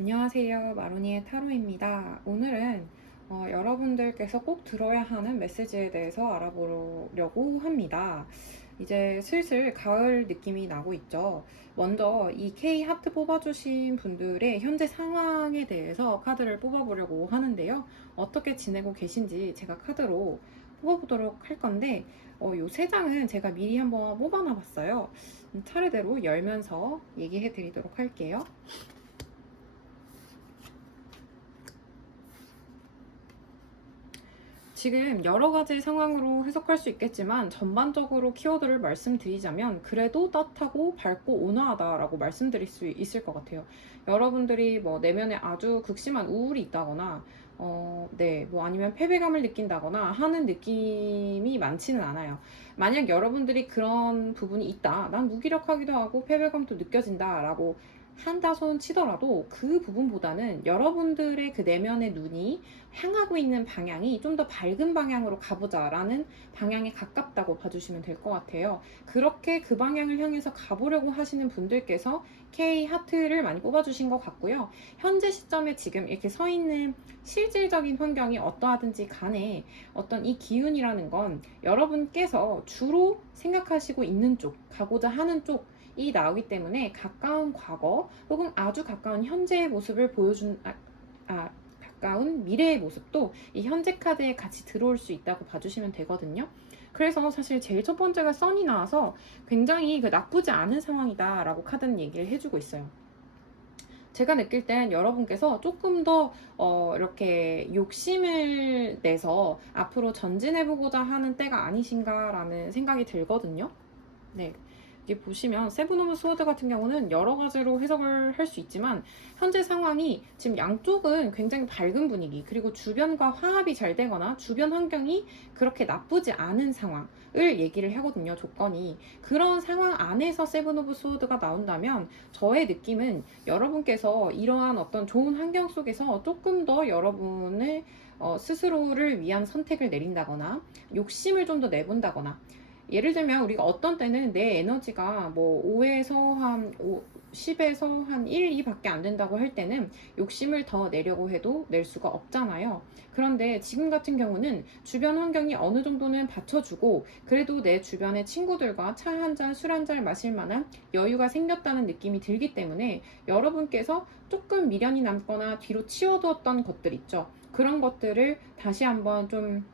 안녕하세요. 마로니의 타로입니다. 오늘은 여러분들께서 꼭 들어야 하는 메시지에 대해서 알아보려고 합니다. 이제 슬슬 가을 느낌이 나고 있죠. 먼저 이 K 하트 뽑아주신 분들의 현재 상황에 대해서 카드를 뽑아보려고 하는데요. 어떻게 지내고 계신지 제가 카드로 뽑아보도록 할 건데, 요 세 장은 제가 미리 한번 뽑아놔 봤어요. 차례대로 열면서 얘기해 드리도록 할게요. 지금 여러 가지 상황으로 해석할 수 있겠지만 전반적으로 키워드를 말씀드리자면 그래도 따뜻하고 밝고 온화하다라고 말씀드릴 수 있을 것 같아요. 여러분들이 뭐 내면에 아주 극심한 우울이 있다거나 뭐 아니면 패배감을 느낀다거나 하는 느낌이 많지는 않아요. 만약 여러분들이 그런 부분이 있다, 난 무기력하기도 하고 패배감도 느껴진다라고 한다손 치더라도 그 부분보다는 여러분들의 그 내면의 눈이 향하고 있는 방향이 좀 더 밝은 방향으로 가보자라는 방향에 가깝다고 봐주시면 될 것 같아요. 그렇게 그 방향을 향해서 가보려고 하시는 분들께서 K 하트를 많이 뽑아주신 것 같고요. 현재 시점에 지금 이렇게 서 있는 실질적인 환경이 어떠하든지 간에 어떤 이 기운이라는 건 여러분께서 주로 생각하시고 있는 쪽, 가고자 하는 쪽이 나오기 때문에 가까운 과거 혹은 아주 가까운 현재의 모습을 가까운 미래의 모습도 이 현재 카드에 같이 들어올 수 있다고 봐주시면 되거든요. 그래서 사실 제일 첫 번째가 선이 나와서 굉장히 나쁘지 않은 상황이다 라고 카드는 얘기를 해주고 있어요. 제가 느낄 땐 여러분께서 조금 더 이렇게 욕심을 내서 앞으로 전진해보고자 하는 때가 아니신가라는 생각이 들거든요. 네. 이게 보시면 세븐 오브 스워드 같은 경우는 여러 가지로 해석을 할 수 있지만 현재 상황이 지금 양쪽은 굉장히 밝은 분위기, 그리고 주변과 화합이 잘 되거나 주변 환경이 그렇게 나쁘지 않은 상황을 얘기를 하거든요. 조건이. 그런 상황 안에서 세븐 오브 스워드가 나온다면 저의 느낌은 여러분께서 이러한 어떤 좋은 환경 속에서 조금 더 여러분의 스스로를 위한 선택을 내린다거나 욕심을 좀 더 내본다거나, 예를 들면 우리가 어떤 때는 내 에너지가 뭐 5에서 한 10에서 한 1, 2밖에 안 된다고 할 때는 욕심을 더 내려고 해도 낼 수가 없잖아요. 그런데 지금 같은 경우는 주변 환경이 어느 정도는 받쳐주고 그래도 내 주변의 친구들과 차 한 잔, 술 한 잔 마실 만한 여유가 생겼다는 느낌이 들기 때문에 여러분께서 조금 미련이 남거나 뒤로 치워두었던 것들 있죠. 그런 것들을 다시 한번 좀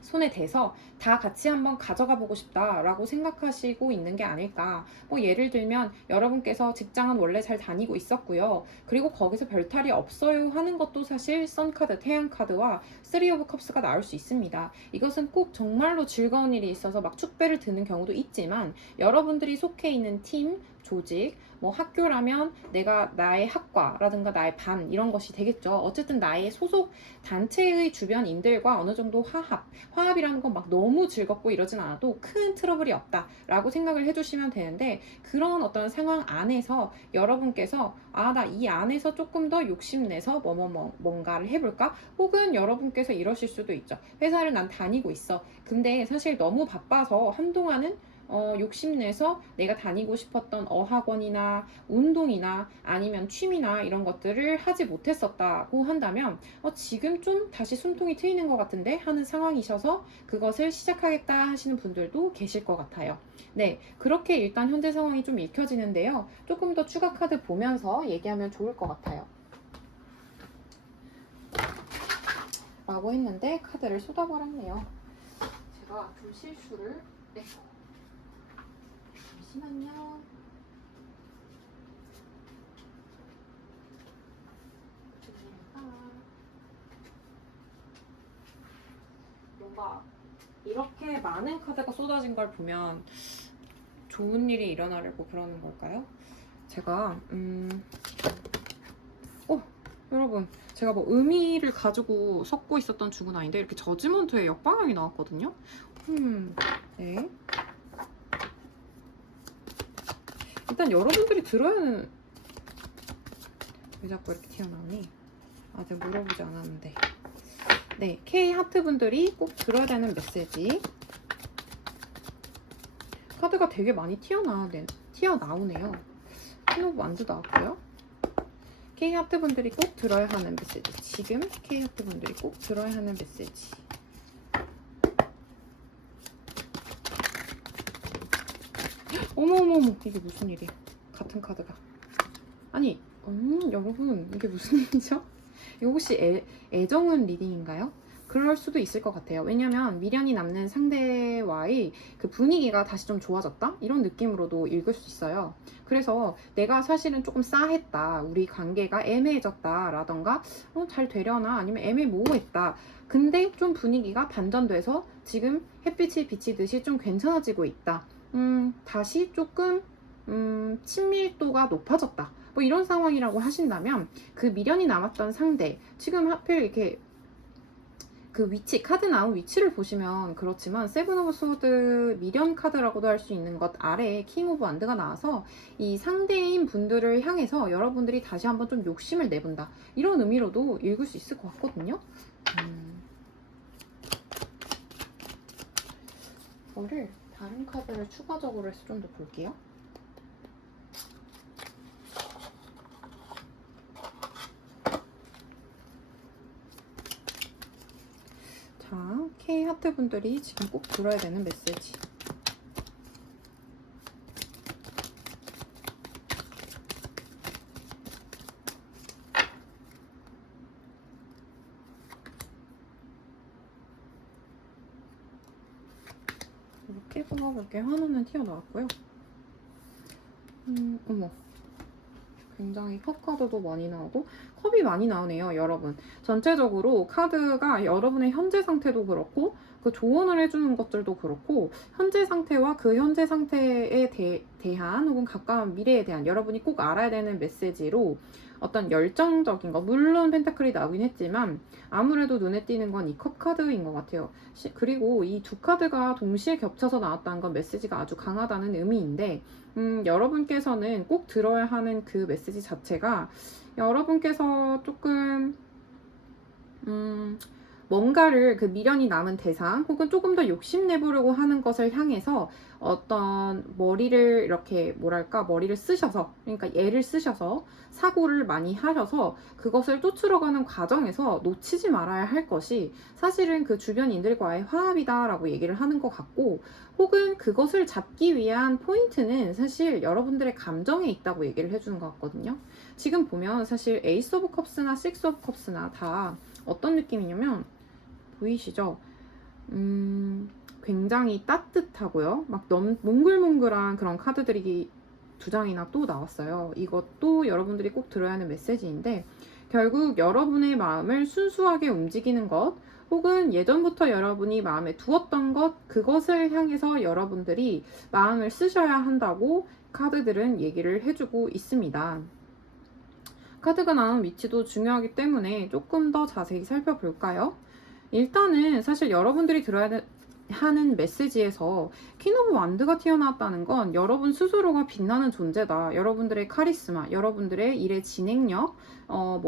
손에 대서 다 같이 한번 가져가 보고 싶다라고 생각하시고 있는 게 아닐까. 뭐 예를 들면 여러분께서 직장은 원래 잘 다니고 있었고요. 그리고 거기서 별탈이 없어요 하는 것도 사실 선카드, 태양카드와 3 오브 컵스가 나올 수 있습니다. 이것은 꼭 정말로 즐거운 일이 있어서 막 축배를 드는 경우도 있지만 여러분들이 속해 있는 팀, 조직, 뭐 학교라면 내가 나의 학과라든가 나의 반 이런 것이 되겠죠. 어쨌든 나의 소속 단체의 주변인들과 어느 정도 화합이라는 건 막 너무 즐겁고 이러진 않아도 큰 트러블이 없다라고 생각을 해주시면 되는데, 그런 어떤 상황 안에서 여러분께서 나 이 안에서 조금 더 욕심내서 뭔가를 해볼까? 혹은 여러분께서 이러실 수도 있죠. 회사를 난 다니고 있어. 근데 사실 너무 바빠서 한동안은 욕심내서 내가 다니고 싶었던 어학원이나 운동이나 아니면 취미나 이런 것들을 하지 못했었다고 한다면 지금 좀 다시 숨통이 트이는 것 같은데 하는 상황이셔서 그것을 시작하겠다 하시는 분들도 계실 것 같아요. 네, 그렇게 일단 현재 상황이 좀 읽혀지는데요. 조금 더 추가 카드 보면서 얘기하면 좋을 것 같아요. 라고 했는데 카드를 쏟아버렸네요. 제가 좀 실수를 잠시만요. 뭔가 이렇게 많은 카드가 쏟아진 걸 보면 좋은 일이 일어나려고 그러는 걸까요? 제가 여러분, 제가 뭐 의미를 가지고 섞고 있었던 주문 아닌데 이렇게 저지먼트의 역방향이 나왔거든요. 네. 일단 여러분들이 들어야 하는, 왜 자꾸 이렇게 튀어나오니? 아직 물어보지 않았는데. 네, K 하트 분들이 꼭 들어야 되는 메시지. 카드가 되게 많이 튀어나오네요. 퀸 오브 완즈 나왔고요. K하트 분들이 꼭 들어야 하는 메시지. 지금 K하트 분들이 꼭 들어야 하는 메시지. 어머어머머, 이게 무슨 일이야. 같은 카드가. 아니, 여러분, 이게 무슨 일이죠? 이거 혹시 애정은 리딩인가요? 그럴 수도 있을 것 같아요. 왜냐면 미련이 남는 상대와의 그 분위기가 다시 좀 좋아졌다? 이런 느낌으로도 읽을 수 있어요. 그래서 내가 사실은 조금 싸했다. 우리 관계가 애매해졌다. 라던가 잘 되려나? 아니면 애매모호했다. 근데 좀 분위기가 반전돼서 지금 햇빛이 비치듯이 좀 괜찮아지고 있다. 다시 조금 친밀도가 높아졌다. 뭐 이런 상황이라고 하신다면 그 미련이 남았던 상대, 지금 하필 이렇게 그 위치, 카드 나온 위치를 보시면 그렇지만 세븐 오브 소드 미련 카드라고도 할 수 있는 것 아래에 킹 오브 완드가 나와서 이 상대인 분들을 향해서 여러분들이 다시 한번 좀 욕심을 내본다. 이런 의미로도 읽을 수 있을 것 같거든요. 이거를 다른 카드를 추가적으로 해서 좀 더 볼게요. 자, K하트 분들이 지금 꼭 들어야 되는 메시지. 이렇게 뽑아볼게요. 하나는 튀어나왔고요. 어머. 굉장히 컵 카드도 많이 나오고 컵이 많이 나오네요, 여러분. 전체적으로 카드가 여러분의 현재 상태도 그렇고 그 조언을 해주는 것들도 그렇고 현재 상태와 그 현재 상태에 대한 혹은 가까운 미래에 대한 여러분이 꼭 알아야 되는 메시지로 어떤 열정적인 거, 물론 펜타클이 나오긴 했지만 아무래도 눈에 띄는 건 이 컵 카드인 것 같아요. 그리고 이 두 카드가 동시에 겹쳐서 나왔다는 건 메시지가 아주 강하다는 의미인데 여러분께서는 꼭 들어야 하는 그 메시지 자체가 여러분께서 조금 뭔가를 그 미련이 남은 대상 혹은 조금 더 욕심내보려고 하는 것을 향해서 어떤 머리를 이렇게 뭐랄까 머리를 쓰셔서 그러니까 애를 쓰셔서 사고를 많이 하셔서 그것을 쫓으러가는 과정에서 놓치지 말아야 할 것이 사실은 그 주변인들과의 화합이다 라고 얘기를 하는 것 같고 혹은 그것을 잡기 위한 포인트는 사실 여러분들의 감정에 있다고 얘기를 해주는 것 같거든요. 지금 보면 사실 에이스 오브 컵스나 식스 오브 컵스나 다 어떤 느낌이냐면 보이시죠? 굉장히 따뜻하고요. 막 몽글몽글한 그런 카드들이 두 장이나 또 나왔어요. 이것도 여러분들이 꼭 들어야 하는 메시지인데 결국 여러분의 마음을 순수하게 움직이는 것 혹은 예전부터 여러분이 마음에 두었던 것 그것을 향해서 여러분들이 마음을 쓰셔야 한다고 카드들은 얘기를 해주고 있습니다. 카드가 나온 위치도 중요하기 때문에 조금 더 자세히 살펴볼까요? 일단은 사실 여러분들이 들어야 하는 메시지에서 퀸 오브 완드가 튀어나왔다는 건 여러분 스스로가 빛나는 존재다. 여러분들의 카리스마, 여러분들의 일의 진행력,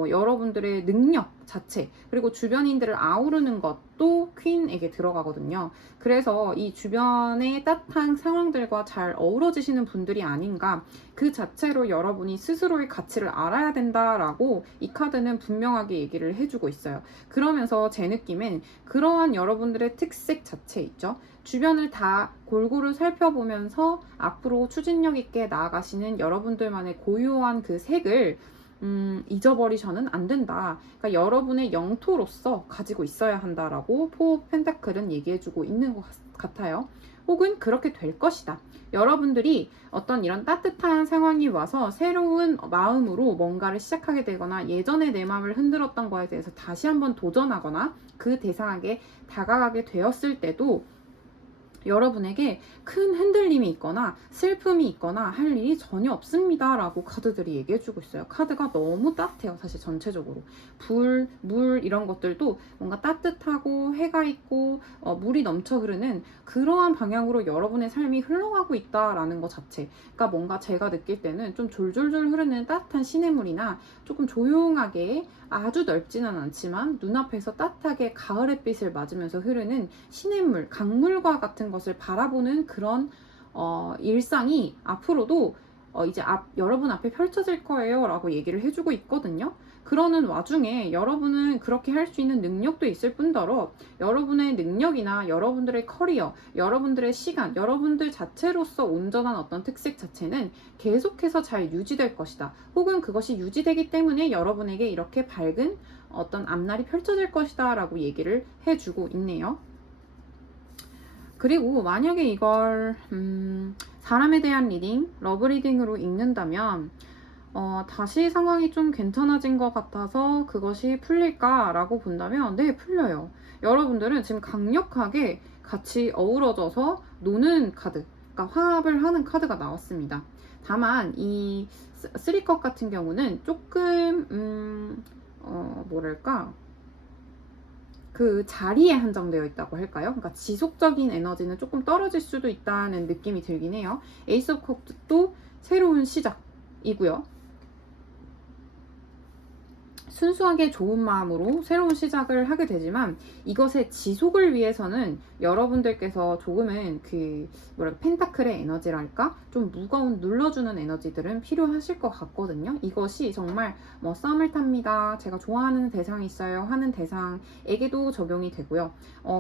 여러분들의 능력 자체, 그리고 주변인들을 아우르는 것도 퀸에게 들어가거든요. 그래서 이 주변의 따뜻한 상황들과 잘 어우러지시는 분들이 아닌가, 그 자체로 여러분이 스스로의 가치를 알아야 된다라고 이 카드는 분명하게 얘기를 해주고 있어요. 그러면서 제 느낌엔 그러한 여러분들의 특색 자체 있죠. 주변을 다 골고루 살펴보면서 앞으로 추진력 있게 나아가시는 여러분들만의 고유한 그 색을 잊어버리셔는 안 된다. 그러니까 여러분의 영토로서 가지고 있어야 한다라고 포 펜타클은 얘기해주고 있는 것 같아요. 혹은 그렇게 될 것이다. 여러분들이 어떤 이런 따뜻한 상황이 와서 새로운 마음으로 뭔가를 시작하게 되거나 예전에 내 마음을 흔들었던 거에 대해서 다시 한번 도전하거나 그 대상에게 다가가게 되었을 때도 여러분에게 큰 흔들림이 있거나 슬픔이 있거나 할 일이 전혀 없습니다 라고 카드들이 얘기해주고 있어요. 카드가 너무 따뜻해요. 사실 전체적으로 불, 물 이런 것들도 뭔가 따뜻하고 해가 있고 물이 넘쳐 흐르는 그러한 방향으로 여러분의 삶이 흘러가고 있다라는 것 자체, 그러니까 뭔가 제가 느낄 때는 좀 졸졸졸 흐르는 따뜻한 시냇물이나 조금 조용하게 아주 넓지는 않지만 눈앞에서 따뜻하게 가을 햇빛을 맞으면서 흐르는 시냇물, 강물과 같은 것을 바라보는 그런 일상이 앞으로도 이제 여러분 앞에 펼쳐질 거예요 라고 얘기를 해주고 있거든요. 그러는 와중에 여러분은 그렇게 할 수 있는 능력도 있을 뿐더러 여러분의 능력이나 여러분들의 커리어, 여러분들의 시간, 여러분들 자체로서 온전한 어떤 특색 자체는 계속해서 잘 유지될 것이다. 혹은 그것이 유지되기 때문에 여러분에게 이렇게 밝은 어떤 앞날이 펼쳐질 것이다 라고 얘기를 해주고 있네요. 그리고 만약에 이걸 사람에 대한 리딩, 러브 리딩으로 읽는다면 다시 상황이 좀 괜찮아진 것 같아서 그것이 풀릴까 라고 본다면 네, 풀려요. 여러분들은 지금 강력하게 같이 어우러져서 노는 카드, 그러니까 화합을 하는 카드가 나왔습니다. 다만 이 3컵 같은 경우는 조금 뭐랄까, 그 자리에 한정되어 있다고 할까요? 그러니까 지속적인 에너지는 조금 떨어질 수도 있다는 느낌이 들긴 해요. 에이스 오브 컵도 새로운 시작이고요. 순수하게 좋은 마음으로 새로운 시작을 하게 되지만 이것의 지속을 위해서는 여러분들께서 조금은 펜타클의 에너지랄까? 좀 무거운 눌러주는 에너지들은 필요하실 것 같거든요. 이것이 정말 썸을 탑니다. 제가 좋아하는 대상이 있어요. 하는 대상에게도 적용이 되고요.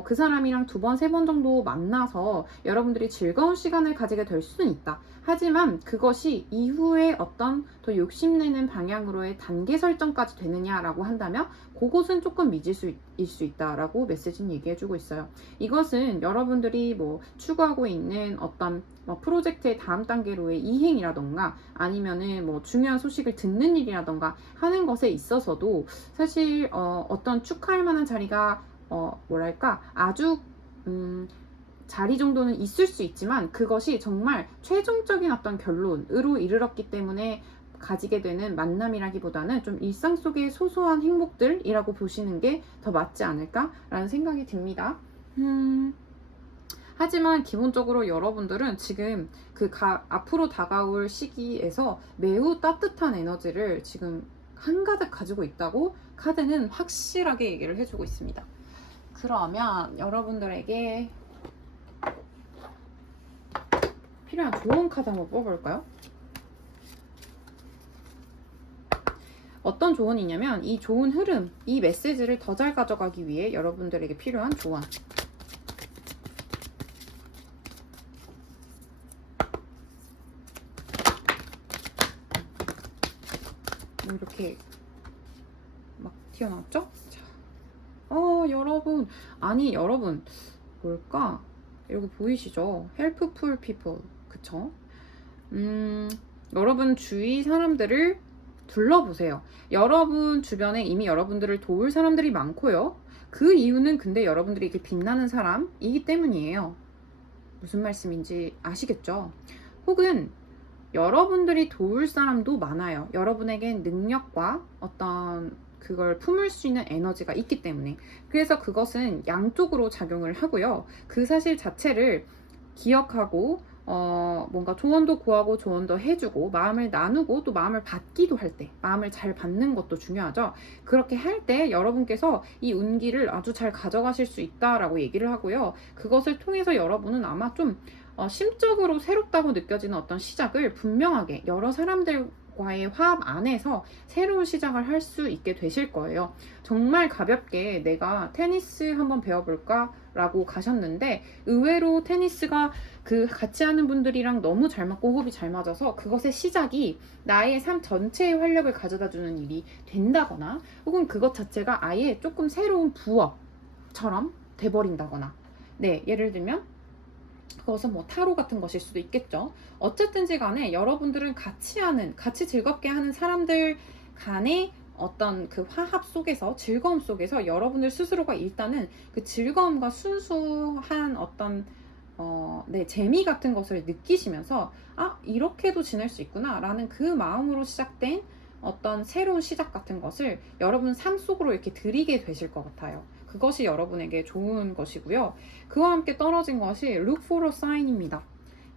그 사람이랑 2번, 3번 정도 만나서 여러분들이 즐거운 시간을 가지게 될 수는 있다. 하지만 그것이 이후에 어떤 더 욕심내는 방향으로의 단계 설정까지 되느냐라고 한다면 그것은 조금 미지일 수 있다라고 메시지는 얘기해주고 있어요. 이것은 여러분들이 추구하고 있는 어떤 프로젝트의 다음 단계로의 이행이라던가 아니면은 중요한 소식을 듣는 일이라던가 하는 것에 있어서도 사실 어떤 축하할 만한 자리가 뭐랄까 아주 자리 정도는 있을 수 있지만 그것이 정말 최종적인 어떤 결론으로 이르렀기 때문에 가지게 되는 만남이라기보다는 좀 일상 속의 소소한 행복들이라고 보시는 게 더 맞지 않을까라는 생각이 듭니다. 하지만 기본적으로 여러분들은 지금 앞으로 다가올 시기에서 매우 따뜻한 에너지를 지금 한가득 가지고 있다고 카드는 확실하게 얘기를 해주고 있습니다. 그러면 여러분들에게 필요한 좋은 카드 한번 뽑아볼까요? 어떤 조언이냐면 이 좋은 흐름, 이 메시지를 더 잘 가져가기 위해 여러분들에게 필요한 조언. 이렇게 막 튀어나왔죠? 자, 여러분, 아니 여러분 뭘까? 여기 보이시죠? helpful people, 그쵸? 여러분 주위 사람들을 둘러보세요. 여러분 주변에 이미 여러분들을 도울 사람들이 많고요. 그 이유는 근데 여러분들이 이렇게 빛나는 사람이기 때문이에요. 무슨 말씀인지 아시겠죠? 혹은 여러분들이 도울 사람도 많아요. 여러분에겐 능력과 어떤 그걸 품을 수 있는 에너지가 있기 때문에. 그래서 그것은 양쪽으로 작용을 하고요. 그 사실 자체를 기억하고 뭔가 조언도 구하고 조언도 해주고 마음을 나누고 또 마음을 받기도 할 때 마음을 잘 받는 것도 중요하죠. 그렇게 할 때 여러분께서 이 운기를 아주 잘 가져가실 수 있다라고 얘기를 하고요. 그것을 통해서 여러분은 아마 좀 심적으로 새롭다고 느껴지는 어떤 시작을 분명하게 여러 사람들과의 화합 안에서 새로운 시작을 할 수 있게 되실 거예요. 정말 가볍게 내가 테니스 한번 배워볼까? 라고 가셨는데 의외로 테니스가 같이 하는 분들이랑 너무 잘 맞고 호흡이 잘 맞아서 그것의 시작이 나의 삶 전체의 활력을 가져다 주는 일이 된다거나 혹은 그것 자체가 아예 조금 새로운 부업처럼 돼버린다거나 네, 예를 들면 그것은 타로 같은 것일 수도 있겠죠. 어쨌든지 간에 여러분들은 같이 즐겁게 하는 사람들 간의 어떤 그 화합 속에서 즐거움 속에서 여러분들 스스로가 일단은 그 즐거움과 순수한 어떤 재미 같은 것을 느끼시면서 이렇게도 지낼 수 있구나 라는 그 마음으로 시작된 어떤 새로운 시작 같은 것을 여러분 삶 속으로 이렇게 들이게 되실 것 같아요. 그것이 여러분에게 좋은 것이고요. 그와 함께 떨어진 것이 look for a sign입니다.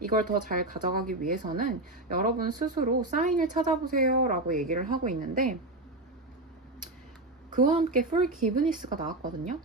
이걸 더 잘 가져가기 위해서는 여러분 스스로 사인을 찾아보세요 라고 얘기를 하고 있는데 그와 함께 forgiveness가 나왔거든요.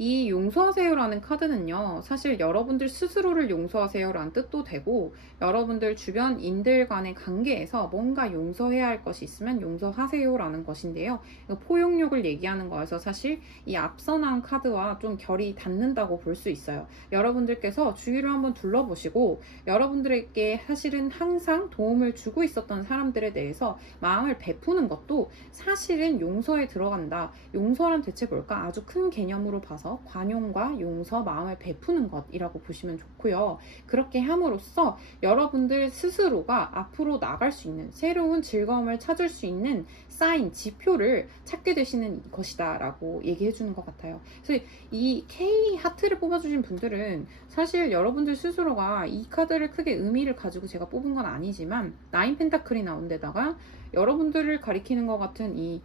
이 용서하세요라는 카드는요, 사실 여러분들 스스로를 용서하세요라는 뜻도 되고, 여러분들 주변인들 간의 관계에서 뭔가 용서해야 할 것이 있으면 용서하세요라는 것인데요. 포용력을 얘기하는 거여서 사실 이 앞서 나온 카드와 좀 결이 닿는다고 볼 수 있어요. 여러분들께서 주위를 한번 둘러보시고, 여러분들에게 사실은 항상 도움을 주고 있었던 사람들에 대해서 마음을 베푸는 것도 사실은 용서에 들어간다. 용서란 대체 뭘까? 아주 큰 개념으로 봐서 관용과 용서, 마음을 베푸는 것이라고 보시면 좋고요. 그렇게 함으로써 여러분들 스스로가 앞으로 나갈 수 있는 새로운 즐거움을 찾을 수 있는 사인, 지표를 찾게 되시는 것이다 라고 얘기해 주는 것 같아요. 그래서 이 K 하트를 뽑아주신 분들은 사실 여러분들 스스로가 이 카드를 크게 의미를 가지고 제가 뽑은 건 아니지만, 나인 펜타클이 나온 데다가 여러분들을 가리키는 것 같은 이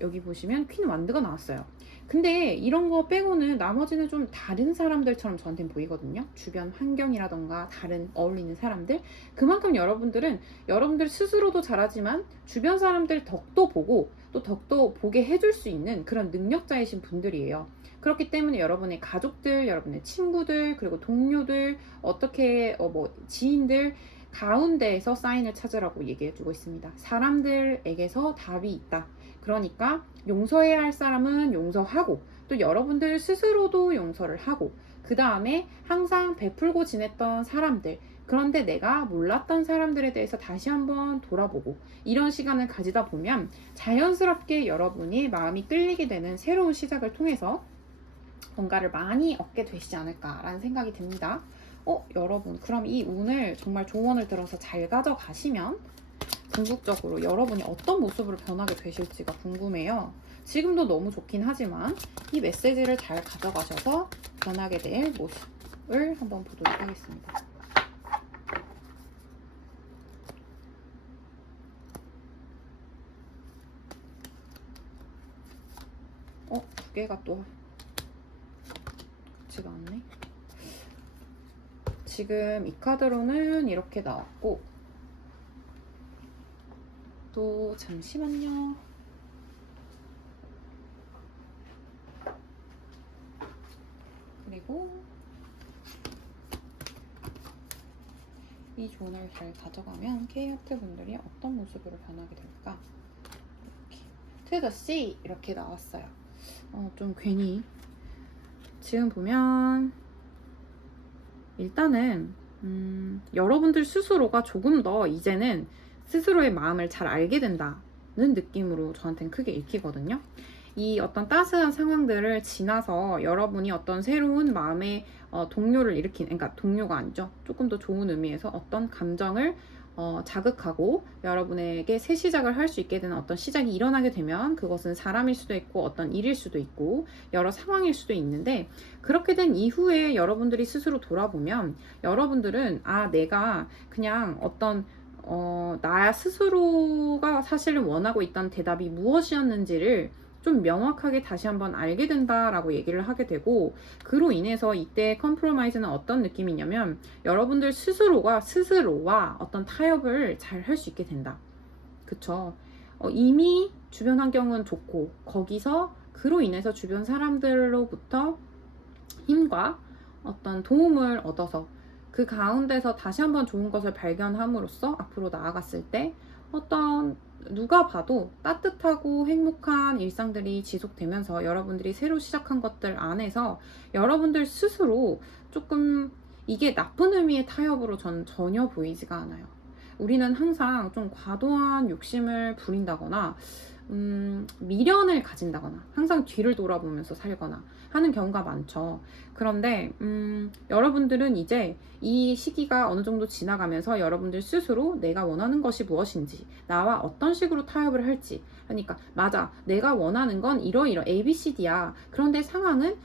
여기 보시면 퀸 완드가 나왔어요. 근데 이런 거 빼고는 나머지는 좀 다른 사람들처럼 저한테는 보이거든요. 주변 환경이라던가 다른 어울리는 사람들. 그만큼 여러분들은 여러분들 스스로도 잘하지만 주변 사람들 덕도 보고 또 덕도 보게 해줄 수 있는 그런 능력자이신 분들이에요. 그렇기 때문에 여러분의 가족들, 여러분의 친구들, 그리고 동료들, 어떻게 지인들 가운데에서 사인을 찾으라고 얘기해주고 있습니다. 사람들에게서 답이 있다. 그러니까 용서해야 할 사람은 용서하고, 또 여러분들 스스로도 용서를 하고, 그 다음에 항상 베풀고 지냈던 사람들, 그런데 내가 몰랐던 사람들에 대해서 다시 한번 돌아보고, 이런 시간을 가지다 보면 자연스럽게 여러분이 마음이 끌리게 되는 새로운 시작을 통해서 뭔가를 많이 얻게 되시지 않을까라는 생각이 듭니다. 여러분, 그럼 이 운을 정말 조언을 들어서 잘 가져가시면 궁극적으로 여러분이 어떤 모습으로 변하게 되실지가 궁금해요. 지금도 너무 좋긴 하지만 이 메시지를 잘 가져가셔서 변하게 될 모습을 한번 보도록 하겠습니다. 두 개가 또 같지가 않네. 지금 이 카드로는 이렇게 나왔고, 또 잠시만요. 그리고 이 조언을 잘 가져가면 K하트 분들이 어떤 모습으로 변하게 될까? 이렇게 To the sea 이렇게 나왔어요. 좀 괜히 지금 보면 일단은 여러분들 스스로가 조금 더 이제는 스스로의 마음을 잘 알게 된다는 느낌으로 저한테는 크게 읽히거든요. 이 어떤 따스한 상황들을 지나서 여러분이 어떤 새로운 마음의 동요를 일으키는, 그러니까 동요가 아니죠. 조금 더 좋은 의미에서 어떤 감정을 자극하고 여러분에게 새 시작을 할 수 있게 되는 어떤 시작이 일어나게 되면, 그것은 사람일 수도 있고 어떤 일일 수도 있고 여러 상황일 수도 있는데, 그렇게 된 이후에 여러분들이 스스로 돌아보면 여러분들은 내가 그냥 어떤 나 스스로가 사실은 원하고 있던 대답이 무엇이었는지를 좀 명확하게 다시 한번 알게 된다라고 얘기를 하게 되고, 그로 인해서 이때 컴프로마이즈는 어떤 느낌이냐면 여러분들 스스로와 어떤 타협을 잘 할 수 있게 된다. 그쵸? 이미 주변 환경은 좋고 거기서 그로 인해서 주변 사람들로부터 힘과 어떤 도움을 얻어서 그 가운데서 다시 한번 좋은 것을 발견함으로써 앞으로 나아갔을 때 어떤 누가 봐도 따뜻하고 행복한 일상들이 지속되면서 여러분들이 새로 시작한 것들 안에서 여러분들 스스로 조금 이게 나쁜 의미의 타협으로 전 전혀 보이지가 않아요. 우리는 항상 좀 과도한 욕심을 부린다거나 미련을 가진다거나 항상 뒤를 돌아보면서 살거나 하는 경우가 많죠. 그런데 여러분들은 이제 이 시기가 어느 정도 지나가면서 여러분들 스스로 내가 원하는 것이 무엇인지, 나와 어떤 식으로 타협을 할지, 그러니까 맞아, 내가 원하는 건 이러이러 ABCD야. 그런데 상황은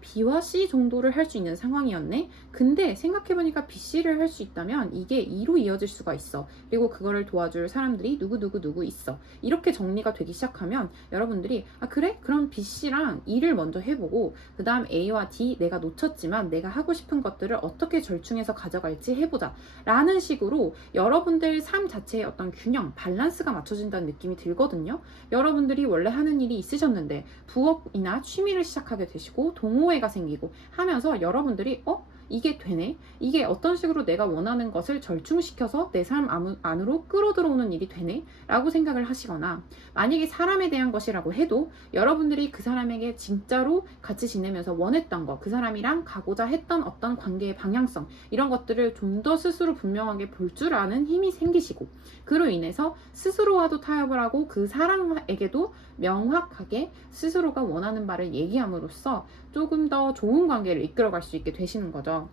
B와 C 정도를 할 수 있는 상황이었네. 근데 생각해보니까 B, C를 할 수 있다면 이게 E로 이어질 수가 있어. 그리고 그거를 도와줄 사람들이 누구 있어. 이렇게 정리가 되기 시작하면 여러분들이 그래? 그럼 B, C랑 E를 먼저 해보고 그 다음 A와 D, 내가 놓쳤지만 내가 하고 싶은 것들을 어떻게 절충해서 가져갈지 해보자 라는 식으로 여러분들 삶 자체의 어떤 균형, 밸런스가 맞춰진다는 느낌이 들거든요. 여러분들이 원래 하는 일이 있으셨는데 부업이나 취미를 시작하게 되시고 동호회가 생기고 하면서 여러분들이 이게 되네? 이게 어떤 식으로 내가 원하는 것을 절충시켜서 내 삶 안으로 끌어들어오는 일이 되네? 라고 생각을 하시거나, 만약에 사람에 대한 것이라고 해도 여러분들이 그 사람에게 진짜로 같이 지내면서 원했던 것, 그 사람이랑 가고자 했던 어떤 관계의 방향성, 이런 것들을 좀 더 스스로 분명하게 볼 줄 아는 힘이 생기시고, 그로 인해서 스스로와도 타협을 하고 그 사람에게도 명확하게 스스로가 원하는 바를 얘기함으로써 조금 더 좋은 관계를 이끌어갈 수 있게 되시는 거죠.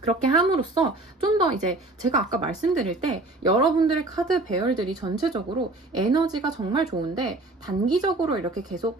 그렇게 함으로써 좀 더 이제 제가 아까 말씀드릴 때 여러분들의 카드 배열들이 전체적으로 에너지가 정말 좋은데, 단기적으로 이렇게 계속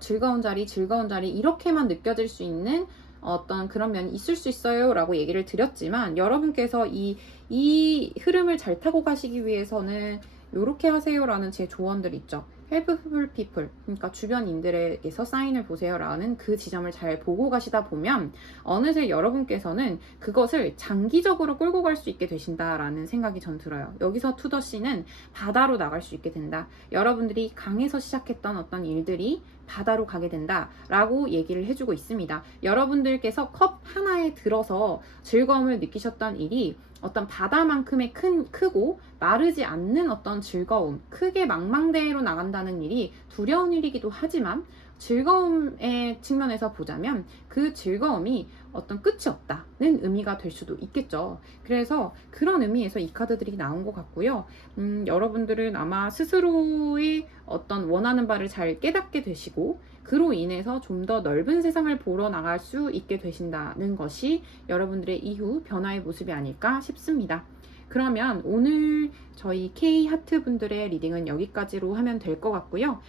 즐거운 자리 이렇게만 느껴질 수 있는 어떤 그런 면이 있을 수 있어요 라고 얘기를 드렸지만, 여러분께서 이 흐름을 잘 타고 가시기 위해서는 이렇게 하세요 라는 제 조언들 있죠. helpful people, 그러니까 주변인들에게서 사인을 보세요 라는 그 지점을 잘 보고 가시다 보면 어느새 여러분께서는 그것을 장기적으로 끌고 갈 수 있게 되신다라는 생각이 전 들어요. 여기서 투더씨는 바다로 나갈 수 있게 된다. 여러분들이 강에서 시작했던 어떤 일들이 바다로 가게 된다 라고 얘기를 해주고 있습니다. 여러분들께서 컵 하나에 들어서 즐거움을 느끼셨던 일이 어떤 바다만큼의 크고 마르지 않는 어떤 즐거움, 크게 망망대해로 나간다는 일이 두려운 일이기도 하지만, 즐거움의 측면에서 보자면 그 즐거움이 어떤 끝이 없다는 의미가 될 수도 있겠죠. 그래서 그런 의미에서 이 카드들이 나온 것 같고요. 여러분들은 아마 스스로의 어떤 원하는 바를 잘 깨닫게 되시고, 그로 인해서 좀 더 넓은 세상을 보러 나갈 수 있게 되신다는 것이 여러분들의 이후 변화의 모습이 아닐까 싶습니다. 그러면 오늘 저희 K하트 분들의 리딩은 여기까지로 하면 될 것 같고요.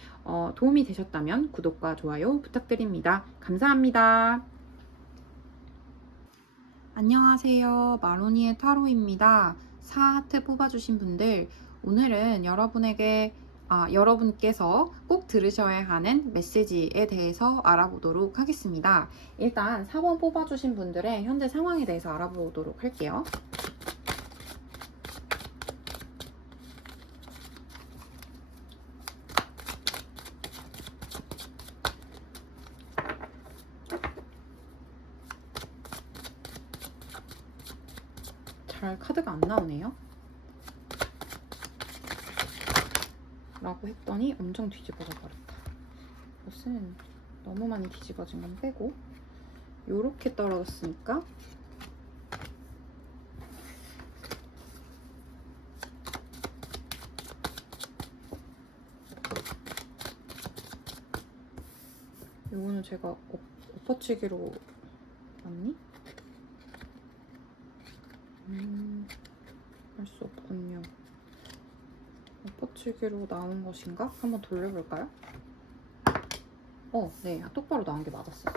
도움이 되셨다면 구독과 좋아요 부탁드립니다. 감사합니다. 안녕하세요. 마로니의 타로입니다. 4하트 뽑아주신 분들, 오늘은 여러분께서 꼭 들으셔야 하는 메시지에 대해서 알아보도록 하겠습니다. 일단 4번 뽑아주신 분들의 현재 상황에 대해서 알아보도록 할게요. 잘 카드가 안 나오네요. 라고 했더니 엄청 뒤집어져 버렸다. 이것은 너무 많이 뒤집어진 건 빼고 요렇게 떨어졌으니까 요거는 제가 엎어치기로 맞니? 할 수 없군요. 엎어치기로 나온 것인가? 한번 돌려볼까요? 네, 똑바로 나온 게 맞았어요.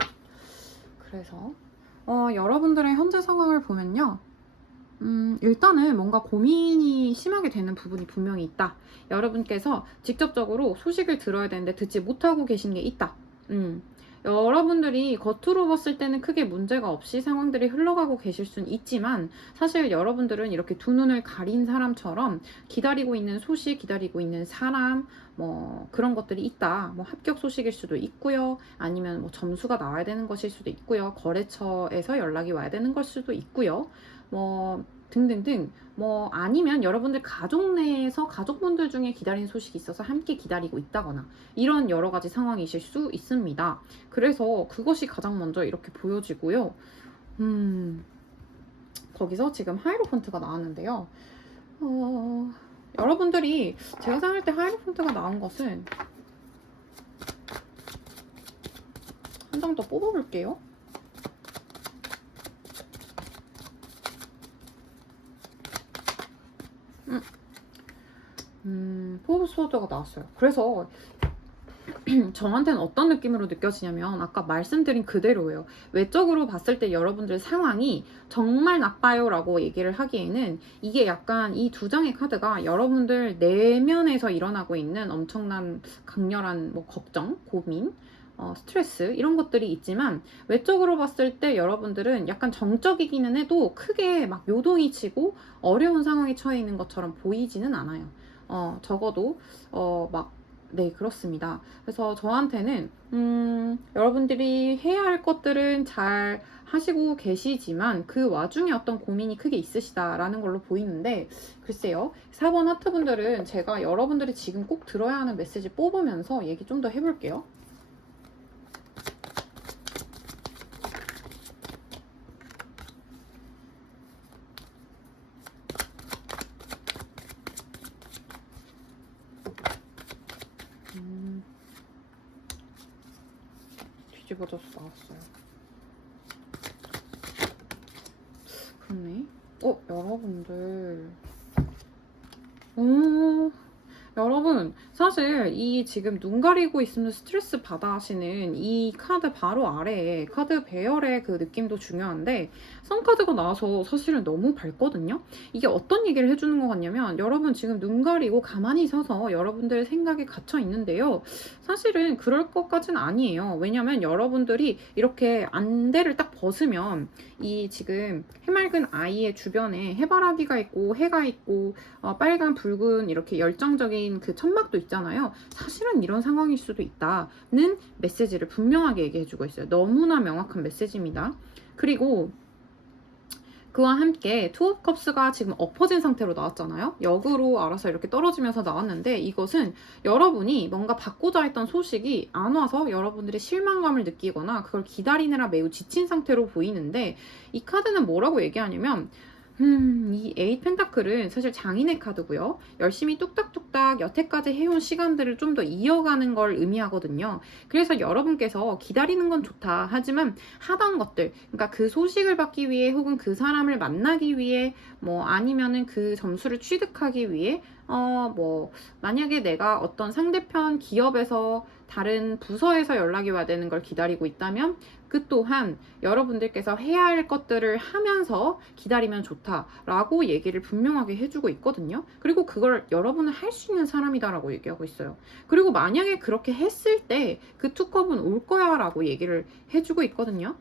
그래서 여러분들의 현재 상황을 보면요, 일단은 뭔가 고민이 심하게 되는 부분이 분명히 있다. 여러분께서 직접적으로 소식을 들어야 되는데 듣지 못하고 계신 게 있다. 여러분들이 겉으로 봤을 때는 크게 문제가 없이 상황들이 흘러가고 계실 수는 있지만, 사실 여러분들은 이렇게 두 눈을 가린 사람처럼 기다리고 있는 소식, 기다리고 있는 사람, 뭐 그런 것들이 있다. 뭐 합격 소식일 수도 있고요. 아니면 뭐 점수가 나와야 되는 것일 수도 있고요. 거래처에서 연락이 와야 되는 걸 수도 있고요. 뭐 등등등, 뭐 아니면 여러분들 가족 내에서 가족분들 중에 기다리는 소식이 있어서 함께 기다리고 있다거나, 이런 여러 가지 상황이실 수 있습니다. 그래서 그것이 가장 먼저 이렇게 보여지고요. 거기서 지금 하이로펀트가 나왔는데요. 여러분들이 제가 생각할 때 하이로펀트가 나온 것은, 한 장 더 뽑아볼게요. 포브스워드가 나왔어요. 그래서 저한테는 어떤 느낌으로 느껴지냐면, 아까 말씀드린 그대로예요. 외적으로 봤을 때 여러분들 상황이 정말 나빠요 라고 얘기를 하기에는, 이게 약간 이 두 장의 카드가 여러분들 내면에서 일어나고 있는 엄청난 강렬한 뭐 걱정, 고민, 스트레스, 이런 것들이 있지만, 외적으로 봤을 때 여러분들은 약간 정적이기는 해도 크게 막 요동이 치고 어려운 상황에 처해 있는 것처럼 보이지는 않아요. 적어도 막 네, 그렇습니다. 그래서 저한테는 여러분들이 해야 할 것들은 잘 하시고 계시지만 그 와중에 어떤 고민이 크게 있으시다라는 걸로 보이는데, 글쎄요. 4번 하트분들은 제가 여러분들이 지금 꼭 들어야 하는 메시지 뽑으면서 얘기 좀 더 해볼게요. 뒤집어져서 나왔어요. 그렇네. 여러분들. 여러분, 사실 이 지금 눈 가리고 있으면 스트레스 받아 하시는 이 카드 바로 아래에 카드 배열의 그 느낌도 중요한데, 선카드가 나와서 사실은 너무 밝거든요. 이게 어떤 얘기를 해주는 것 같냐면, 여러분 지금 눈 가리고 가만히 서서 여러분들 생각에 갇혀 있는데요. 사실은 그럴 것까지는 아니에요. 왜냐면 여러분들이 이렇게 안대를 딱 벗으면 이 지금 해맑은 아이의 주변에 해바라기가 있고 해가 있고 빨간 붉은 이렇게 열정적인 그 천막도 있잖아요. 사실은 이런 상황일 수도 있다는 메시지를 분명하게 얘기해주고 있어요. 너무나 명확한 메시지입니다. 그리고 그와 함께 투 오브 컵스가 지금 엎어진 상태로 나왔잖아요. 역으로 알아서 이렇게 떨어지면서 나왔는데, 이것은 여러분이 뭔가 받고자 했던 소식이 안 와서 여러분들의 실망감을 느끼거나 그걸 기다리느라 매우 지친 상태로 보이는데, 이 카드는 뭐라고 얘기하냐면 이 에잇 펜타클은 사실 장인의 카드고요. 열심히 뚝딱뚝딱 여태까지 해온 시간들을 좀 더 이어가는 걸 의미하거든요. 그래서 여러분께서 기다리는 건 좋다. 하지만 하던 것들, 그러니까 그 소식을 받기 위해 혹은 그 사람을 만나기 위해 뭐 아니면은 그 점수를 취득하기 위해 뭐 만약에 내가 어떤 상대편 기업에서 다른 부서에서 연락이 와야 되는 걸 기다리고 있다면 그 또한 여러분들께서 해야 할 것들을 하면서 기다리면 좋다라고 얘기를 분명하게 해주고 있거든요. 그리고 그걸 여러분은 할 수 있는 사람이다라고 얘기하고 있어요. 그리고 만약에 그렇게 했을 때 그 투컵은 올 거야 라고 얘기를 해주고 있거든요.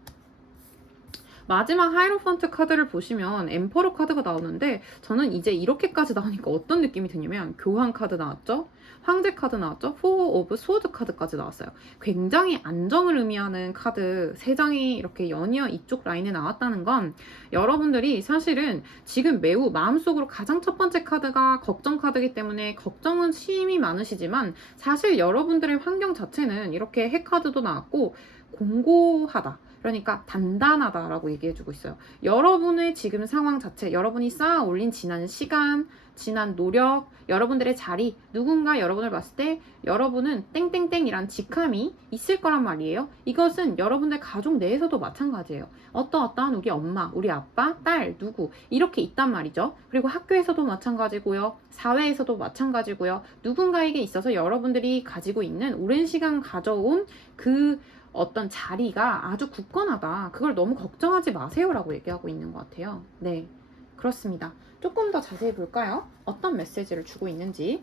마지막 하이로펀트 카드를 보시면 엠퍼러 카드가 나오는데, 저는 이제 이렇게까지 나오니까 어떤 느낌이 드냐면 교황 카드 나왔죠? 황제 카드 나왔죠? 포 오브 소드 카드까지 나왔어요. 굉장히 안정을 의미하는 카드 3장이 이렇게 연이어 이쪽 라인에 나왔다는 건, 여러분들이 사실은 지금 매우 마음속으로 가장 첫 번째 카드가 걱정 카드이기 때문에 걱정은 심히 많으시지만, 사실 여러분들의 환경 자체는 이렇게 핵카드도 나왔고 공고하다, 그러니까 단단하다라고 얘기해주고 있어요. 여러분의 지금 상황 자체, 여러분이 쌓아 올린 지난 시간, 지난 노력, 여러분들의 자리, 누군가 여러분을 봤을 때 여러분은 땡땡땡이란 직함이 있을 거란 말이에요. 이것은 여러분들 가족 내에서도 마찬가지예요. 어떠한 우리 엄마, 우리 아빠, 딸, 누구 이렇게 있단 말이죠. 그리고 학교에서도 마찬가지고요. 사회에서도 마찬가지고요. 누군가에게 있어서 여러분들이 가지고 있는 오랜 시간 가져온 그 어떤 자리가 아주 굳건하다. 그걸 너무 걱정하지 마세요라고 얘기하고 있는 것 같아요. 네, 그렇습니다. 조금 더 자세히 볼까요? 어떤 메시지를 주고 있는지.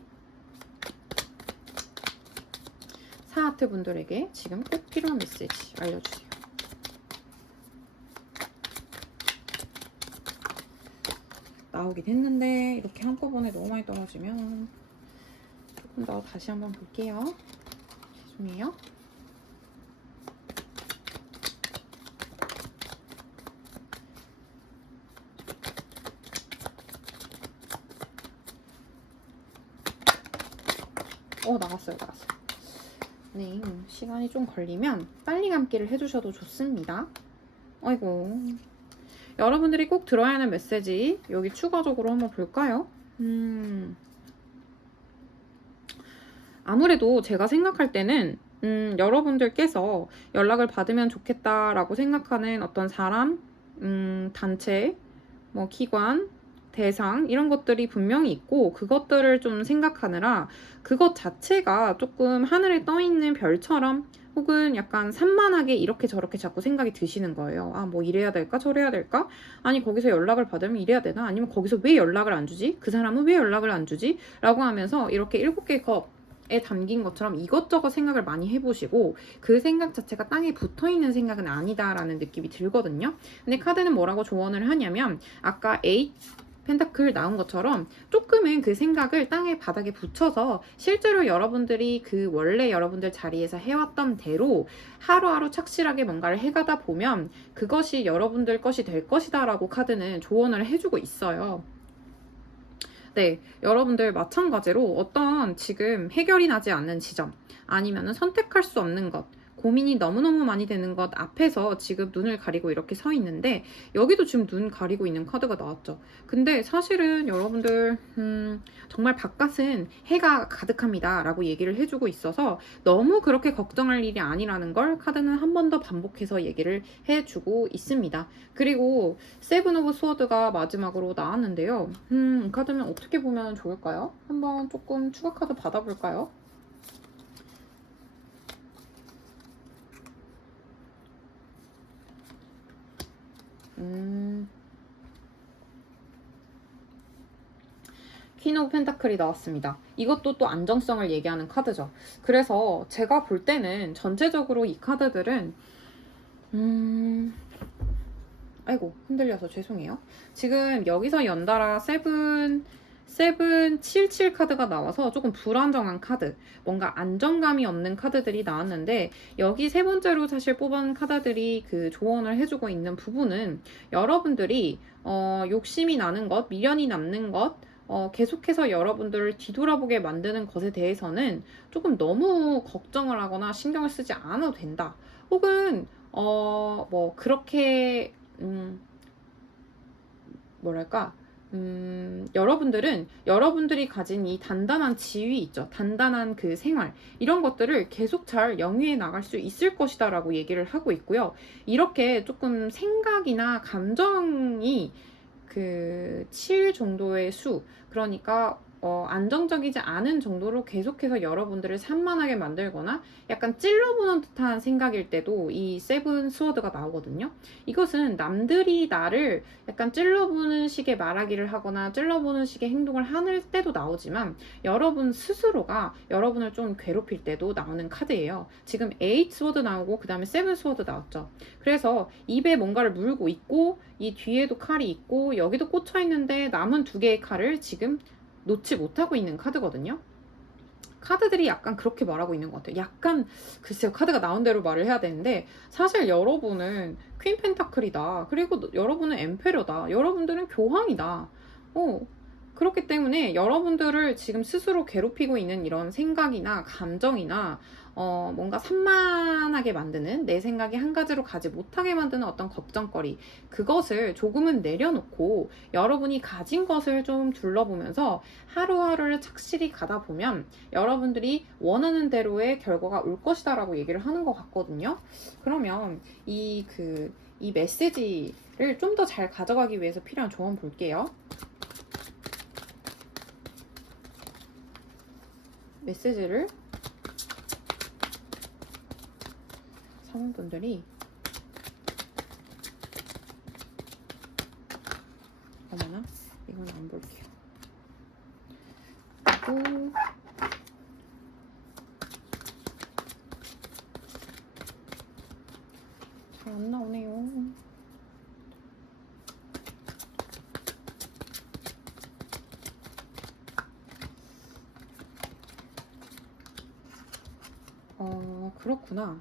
사하트 분들에게 지금 꼭 필요한 메시지 알려주세요. 나오긴 했는데 이렇게 한꺼번에 너무 많이 떨어지면 조금 더 다시 한번 볼게요. 죄송해요. 나왔어요. 네, 시간이 좀 걸리면 빨리 감기를 해주셔도 좋습니다. 아이고, 여러분들이 꼭 들어야 하는 메시지 여기 추가적으로 한번 볼까요? 아무래도 제가 생각할 때는 여러분들께서 연락을 받으면 좋겠다라고 생각하는 어떤 사람, 단체, 뭐 기관, 대상 이런 것들이 분명히 있고, 그것들을 좀 생각하느라 그것 자체가 조금 하늘에 떠있는 별처럼 혹은 약간 산만하게 이렇게 저렇게 자꾸 생각이 드시는 거예요. 아, 뭐 이래야 될까 저래야 될까, 아니 거기서 연락을 받으면 이래야 되나, 아니면 거기서 왜 연락을 안 주지, 그 사람은 왜 연락을 안 주지 라고 하면서 이렇게 7개의 컵에 담긴 것처럼 이것저것 생각을 많이 해보시고, 그 생각 자체가 땅에 붙어있는 생각은 아니다라는 느낌이 들거든요. 근데 카드는 뭐라고 조언을 하냐면, 아까 펜타클 나온 것처럼 조금은 그 생각을 땅에 바닥에 붙여서 실제로 여러분들이 그 원래 여러분들 자리에서 해왔던 대로 하루하루 착실하게 뭔가를 해가다 보면 그것이 여러분들 것이 될 것이다 라고 카드는 조언을 해주고 있어요. 네, 여러분들 마찬가지로 어떤 지금 해결이 나지 않는 지점 아니면 선택할 수 없는 것, 고민이 너무너무 많이 되는 것 앞에서 지금 눈을 가리고 이렇게 서 있는데 여기도 지금 눈 가리고 있는 카드가 나왔죠. 근데 사실은 여러분들 정말 바깥은 해가 가득합니다 라고 얘기를 해주고 있어서 너무 그렇게 걱정할 일이 아니라는 걸 카드는 한 번 더 반복해서 얘기를 해주고 있습니다. 그리고 세븐 오브 스워드가 마지막으로 나왔는데요. 이 카드는 어떻게 보면 좋을까요? 한번 조금 추가 카드 받아볼까요? 퀸 오브 펜타클이 나왔습니다. 이것도 또 안정성을 얘기하는 카드죠. 그래서 제가 볼 때는 전체적으로 이 카드들은 아이고 흔들려서 죄송해요. 지금 여기서 연달아 세븐 77 카드가 나와서 조금 불안정한 카드, 뭔가 안정감이 없는 카드들이 나왔는데 여기 세 번째로 사실 뽑은 카드들이 그 조언을 해주고 있는 부분은 여러분들이 욕심이 나는 것, 미련이 남는 것, 계속해서 여러분들을 뒤돌아보게 만드는 것에 대해서는 조금 너무 걱정을 하거나 신경을 쓰지 않아도 된다. 혹은 뭐 그렇게 뭐랄까 여러분들은 여러분들이 가진 이 단단한 지위 있죠. 단단한 그 생활 이런 것들을 계속 잘 영위해 나갈 수 있을 것이다 라고 얘기를 하고 있고요. 이렇게 조금 생각이나 감정이 그 7 정도의 수, 그러니까 안정적이지 않은 정도로 계속해서 여러분들을 산만하게 만들거나 약간 찔러보는 듯한 생각일 때도 이 세븐 스워드가 나오거든요. 이것은 남들이 나를 약간 찔러보는 식의 말하기를 하거나 찔러보는 식의 행동을 하는 때도 나오지만 여러분 스스로가 여러분을 좀 괴롭힐 때도 나오는 카드예요. 지금 8 스워드 나오고 그 다음에 7 스워드 나왔죠. 그래서 입에 뭔가를 물고 있고 이 뒤에도 칼이 있고 여기도 꽂혀 있는데 남은 두 개의 칼을 지금 놓지 못하고 있는 카드거든요. 카드들이 약간 그렇게 말하고 있는 것 같아요. 약간 글쎄요, 카드가 나온 대로 말을 해야 되는데 사실 여러분은 퀸 펜타클이다. 그리고 여러분은 엠페러다. 여러분들은 교황이다. 그렇기 때문에 여러분들을 지금 스스로 괴롭히고 있는 이런 생각이나 감정이나 뭔가 산만하게 만드는, 내 생각이 한 가지로 가지 못하게 만드는 어떤 걱정거리, 그것을 조금은 내려놓고 여러분이 가진 것을 좀 둘러보면서 하루하루를 착실히 가다 보면 여러분들이 원하는 대로의 결과가 올 것이다 라고 얘기를 하는 것 같거든요. 그러면 이 메시지를 좀 더 잘 가져가기 위해서 필요한 조언 볼게요. 메시지를 사모분들이 어머나, 이건 안 볼게요. 그리고 잘 안 나오네요. 그렇구나.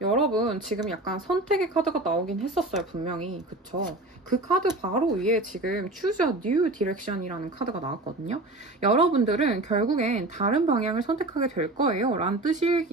여러분 지금 약간 선택의 카드가 나오긴 했었어요. 분명히. 그쵸? 그 카드 바로 위에 지금 Choose a New Direction이라는 카드가 나왔거든요. 여러분들은 결국엔 다른 방향을 선택하게 될 거예요 라는 뜻이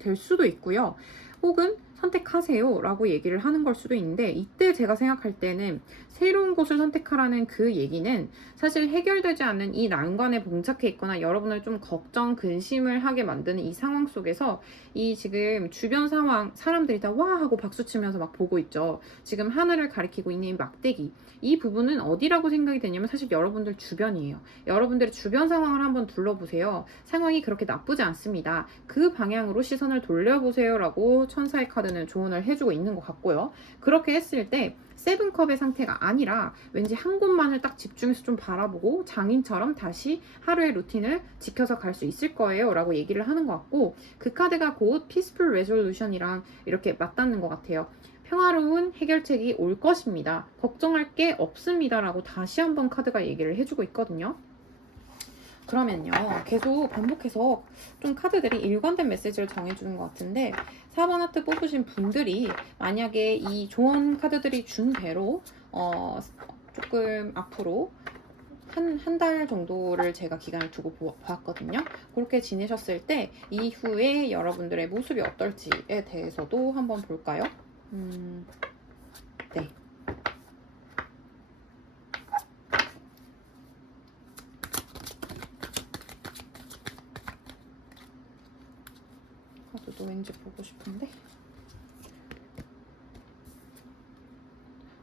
될 수도 있고요. 혹은 선택하세요 라고 얘기를 하는 걸 수도 있는데, 이때 제가 생각할 때는 새로운 곳을 선택하라는 그 얘기는 사실 해결되지 않는 이 난관에 봉착해 있거나 여러분을 좀 걱정, 근심을 하게 만드는 이 상황 속에서 이 지금 주변 상황, 사람들이 다 와 하고 박수치면서 막 보고 있죠. 지금 하늘을 가리키고 있는 이 막대기, 이 부분은 어디라고 생각이 되냐면 사실 여러분들 주변이에요. 여러분들의 주변 상황을 한번 둘러보세요. 상황이 그렇게 나쁘지 않습니다. 그 방향으로 시선을 돌려보세요 라고 천사의 카드는 조언을 해주고 있는 것 같고요. 그렇게 했을 때 세븐컵의 상태가 아니라 왠지 한 곳만을 딱 집중해서 좀 바라보고 장인처럼 다시 하루의 루틴을 지켜서 갈 수 있을 거예요 라고 얘기를 하는 것 같고, 그 카드가 곧 피스풀 레졸루션이랑 이렇게 맞닿는 것 같아요. 평화로운 해결책이 올 것입니다. 걱정할 게 없습니다. 라고 다시 한번 카드가 얘기를 해주고 있거든요. 그러면요, 계속 반복해서 좀 카드들이 일관된 메시지를 정해주는 것 같은데 4번 하트 뽑으신 분들이 만약에 이 조언 카드들이 준 대로 조금 앞으로 한 달 정도를 제가 기간을 두고 보았거든요. 그렇게 지내셨을 때 이후에 여러분들의 모습이 어떨지에 대해서도 한번 볼까요? 네. 카드도 왠지 보고 싶은데.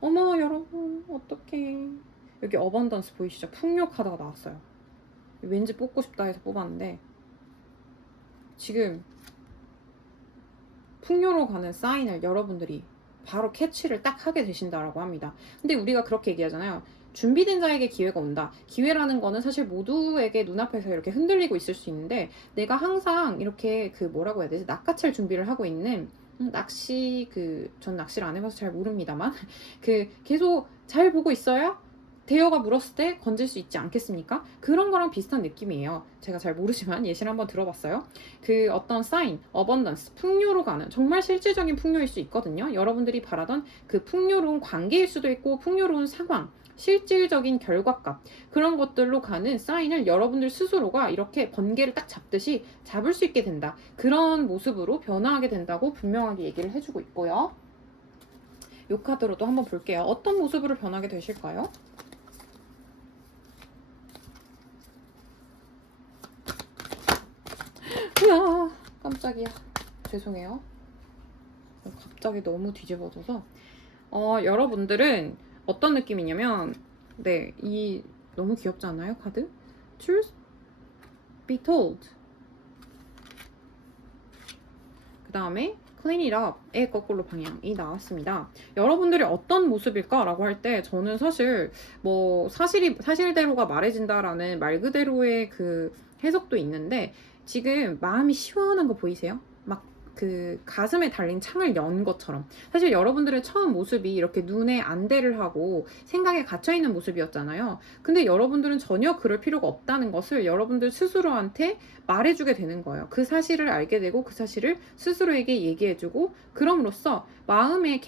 어머 여러분 어떡해. 여기 어반던스 보이시죠? 풍요 카드가 나왔어요. 왠지 뽑고 싶다 해서 뽑았는데 지금 풍요로 가는 사인을 여러분들이 바로 캐치를 딱 하게 되신다라고 합니다. 근데 우리가 그렇게 얘기하잖아요. 준비된 자에게 기회가 온다. 기회라는 거는 사실 모두에게 눈앞에서 이렇게 흔들리고 있을 수 있는데 내가 항상 이렇게 그 뭐라고 해야 되지? 낚아챌 준비를 하고 있는 낚시 전 낚시를 안 해봐서 잘 모릅니다만 계속 잘 보고 있어야 대여가 물었을 때 건질 수 있지 않겠습니까? 그런 거랑 비슷한 느낌이에요. 제가 잘 모르지만 예시를 한번 들어봤어요. 어떤 사인, 어번던스, 풍요로 가는 정말 실질적인 풍요일 수 있거든요. 여러분들이 바라던 그 풍요로운 관계일 수도 있고 풍요로운 상황, 실질적인 결과값 그런 것들로 가는 사인을 여러분들 스스로가 이렇게 번개를 딱 잡듯이 잡을 수 있게 된다. 그런 모습으로 변화하게 된다고 분명하게 얘기를 해주고 있고요. 이 카드로도 한번 볼게요. 어떤 모습으로 변하게 되실까요? 으아, 깜짝이야. 죄송해요. 갑자기 너무 뒤집어져서. 여러분들은 어떤 느낌이냐면, 네, 너무 귀엽지 않아요, 카드? Truth be told. 그 다음에 Clean it up의 거꾸로 방향이 나왔습니다. 여러분들이 어떤 모습일까라고 할 때 저는 사실 사실대로가 말해진다라는 말 그대로의 그 해석도 있는데 지금 마음이 시원한 거 보이세요? 막 가슴에 달린 창을 연 것처럼. 사실 여러분들의 처음 모습이 이렇게 눈에 안대를 하고 생각에 갇혀있는 모습이었잖아요. 근데 여러분들은 전혀 그럴 필요가 없다는 것을 여러분들 스스로한테 말해주게 되는 거예요. 그 사실을 알게 되고 그 사실을 스스로에게 얘기해주고 그럼으로써 마음에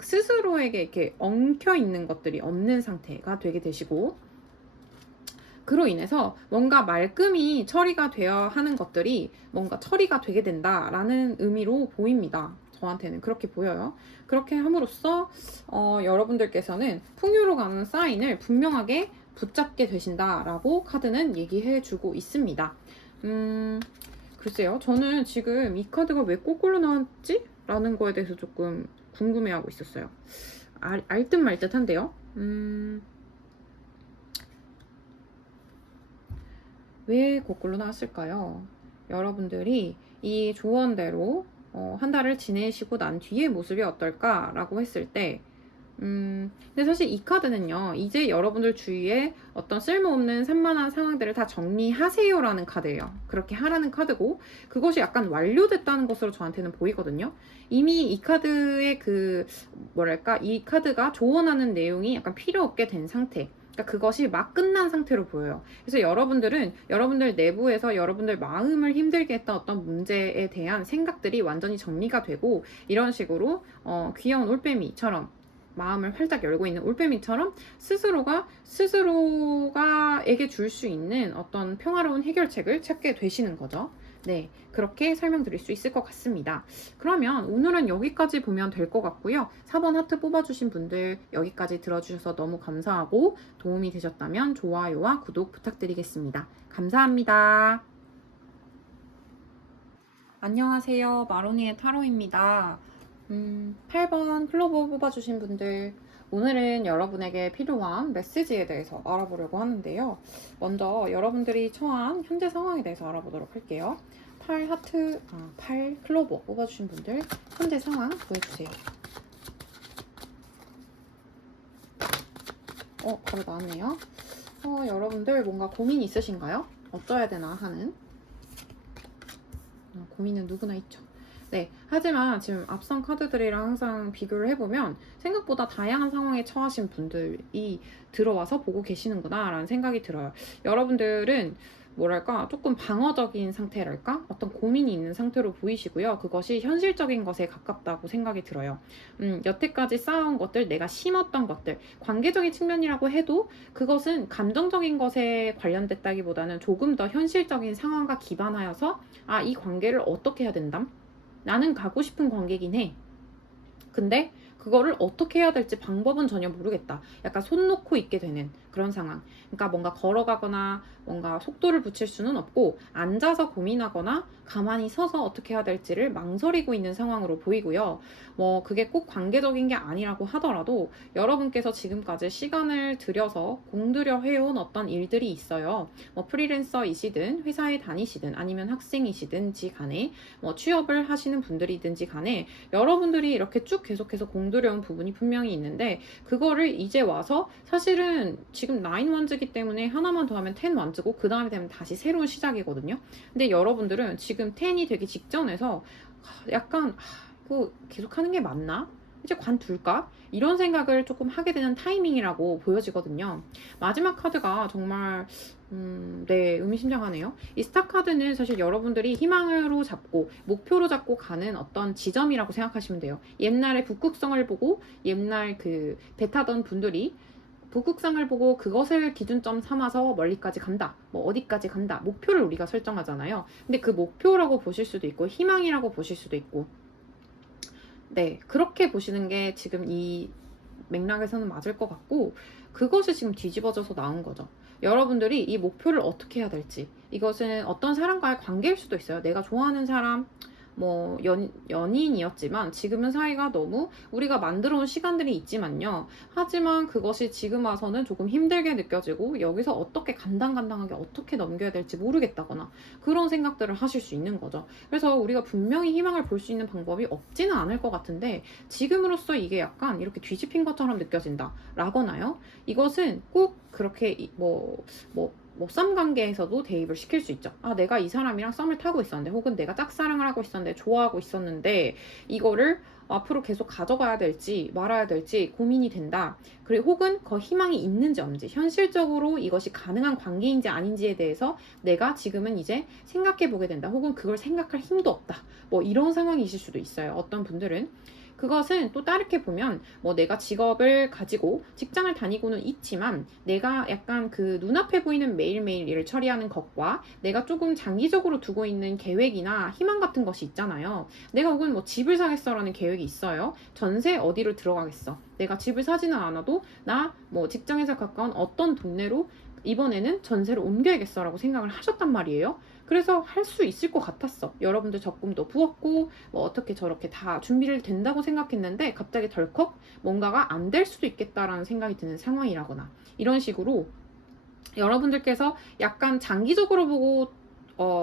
스스로에게 이렇게 엉켜있는 것들이 없는 상태가 되게 되시고 그로 인해서 뭔가 말끔히 처리가 되어야 하는 것들이 뭔가 처리가 되게 된다라는 의미로 보입니다. 저한테는 그렇게 보여요. 그렇게 함으로써 여러분들께서는 풍요로 가는 사인을 분명하게 붙잡게 되신다라고 카드는 얘기해주고 있습니다. 글쎄요. 저는 지금 이 카드가 왜 거꾸로 나왔지? 라는 거에 대해서 조금 궁금해하고 있었어요. 알 듯 말 듯한데요. 왜 거꾸로 나왔을까요? 여러분들이 이 조언대로 한 달을 지내시고 난 뒤의 모습이 어떨까라고 했을 때 근데 사실 이 카드는요 이제 여러분들 주위에 어떤 쓸모없는 산만한 상황들을 다 정리하세요라는 카드예요. 그렇게 하라는 카드고 그것이 약간 완료됐다는 것으로 저한테는 보이거든요. 이미 이 카드의 이 카드가 조언하는 내용이 약간 필요 없게 된 상태, 그러니까 그것이 막 끝난 상태로 보여요. 그래서 여러분들은 여러분들 내부에서 여러분들 마음을 힘들게 했던 어떤 문제에 대한 생각들이 완전히 정리가 되고 이런 식으로 귀여운 올빼미처럼 마음을 활짝 열고 있는 올빼미처럼 스스로가에게 줄 수 있는 어떤 평화로운 해결책을 찾게 되시는 거죠. 네, 그렇게 설명드릴 수 있을 것 같습니다. 그러면 오늘은 여기까지 보면 될 것 같고요. 4번 하트 뽑아주신 분들 여기까지 들어주셔서 너무 감사하고 도움이 되셨다면 좋아요와 구독 부탁드리겠습니다. 감사합니다. 안녕하세요. 마로니의 타로입니다. 8번 클로버 뽑아주신 분들 오늘은 여러분에게 필요한 메시지에 대해서 알아보려고 하는데요. 먼저 여러분들이 처한 현재 상황에 대해서 알아보도록 할게요. 8 클로버 뽑아주신 분들 현재 상황 보여주세요. 바로 나왔네요. 여러분들 뭔가 고민이 있으신가요? 어쩌야 되나 하는 고민은 누구나 있죠. 네, 하지만 지금 앞선 카드들이랑 항상 비교를 해보면 생각보다 다양한 상황에 처하신 분들이 들어와서 보고 계시는구나 라는 생각이 들어요. 여러분들은 뭐랄까 조금 방어적인 상태랄까 어떤 고민이 있는 상태로 보이시고요. 그것이 현실적인 것에 가깝다고 생각이 들어요. 여태까지 쌓아온 것들, 내가 심었던 것들, 관계적인 측면이라고 해도 그것은 감정적인 것에 관련됐다기보다는 조금 더 현실적인 상황과 기반하여서 아, 이 관계를 어떻게 해야 된다? 나는 가고 싶은 관계긴 해. 근데 그거를 어떻게 해야 될지 방법은 전혀 모르겠다. 약간 손 놓고 있게 되는 그런 상황. 그러니까 뭔가 걸어가거나 뭔가 속도를 붙일 수는 없고 앉아서 고민하거나 가만히 서서 어떻게 해야 될지를 망설이고 있는 상황으로 보이고요. 뭐 그게 꼭 관계적인 게 아니라고 하더라도 여러분께서 지금까지 시간을 들여서 공들여 해온 어떤 일들이 있어요. 뭐 프리랜서이시든 회사에 다니시든 아니면 학생이시든지 간에 뭐 취업을 하시는 분들이든지 간에 여러분들이 이렇게 쭉 계속해서 공들여온 부분이 분명히 있는데 그거를 이제 와서 사실은 지금 9원즈기 때문에 하나만 더 하면 10원즈고 그 다음에 되면 다시 새로운 시작이거든요. 근데 여러분들은 지금 10이 되기 직전에서 약간 이거 계속 하는 게 맞나? 이제 관둘까? 이런 생각을 조금 하게 되는 타이밍이라고 보여지거든요. 마지막 카드가 정말 네, 의미심장하네요. 이 스타 카드는 사실 여러분들이 희망으로 잡고 목표로 잡고 가는 어떤 지점이라고 생각하시면 돼요. 옛날에 북극성을 보고 옛날 그 배 타던 분들이 북극성을 보고 그것을 기준점 삼아서 멀리까지 간다. 뭐 어디까지 간다. 목표를 우리가 설정하잖아요. 근데 그 목표라고 보실 수도 있고 희망이라고 보실 수도 있고 네, 그렇게 보시는 게 지금 이 맥락에서는 맞을 것 같고 그것이 지금 뒤집어져서 나온 거죠. 여러분들이 이 목표를 어떻게 해야 될지 이것은 어떤 사람과의 관계일 수도 있어요. 내가 좋아하는 사람 뭐 연인이었지만 지금은 사이가 너무 우리가 만들어 온 시간들이 있지만요. 하지만 그것이 지금 와서는 조금 힘들게 느껴지고 여기서 어떻게 간당간당하게 어떻게 넘겨야 될지 모르겠다거나 그런 생각들을 하실 수 있는 거죠. 그래서 우리가 분명히 희망을 볼 수 있는 방법이 없지는 않을 것 같은데 지금으로서 이게 약간 이렇게 뒤집힌 것처럼 느껴진다 라거나요. 이것은 꼭 그렇게 썸 관계에서도 대입을 시킬 수 있죠. 아, 내가 이 사람이랑 썸을 타고 있었는데, 혹은 내가 짝사랑을 하고 있었는데, 좋아하고 있었는데, 이거를 앞으로 계속 가져가야 될지 말아야 될지 고민이 된다. 그리고 혹은 그 희망이 있는지 없는지, 현실적으로 이것이 가능한 관계인지 아닌지에 대해서 내가 지금은 이제 생각해 보게 된다. 혹은 그걸 생각할 힘도 없다. 뭐 이런 상황이실 수도 있어요. 어떤 분들은. 그것은 또 다르게 보면 뭐 내가 직업을 가지고 직장을 다니고는 있지만 내가 약간 그 눈앞에 보이는 매일매일 일을 처리하는 것과 내가 조금 장기적으로 두고 있는 계획이나 희망 같은 것이 있잖아요. 내가 혹은 뭐 집을 사겠어라는 계획이 있어요. 전세 어디로 들어가겠어. 내가 집을 사지는 않아도 나 뭐 직장에서 가까운 어떤 동네로 이번에는 전세를 옮겨야겠어라고 생각을 하셨단 말이에요. 그래서 할 수 있을 것 같았어. 여러분들 적금도 부었고 뭐 어떻게 저렇게 다 준비를 된다고 생각했는데 갑자기 덜컥 뭔가가 안 될 수도 있겠다라는 생각이 드는 상황이라거나 이런 식으로 여러분들께서 약간 장기적으로 보고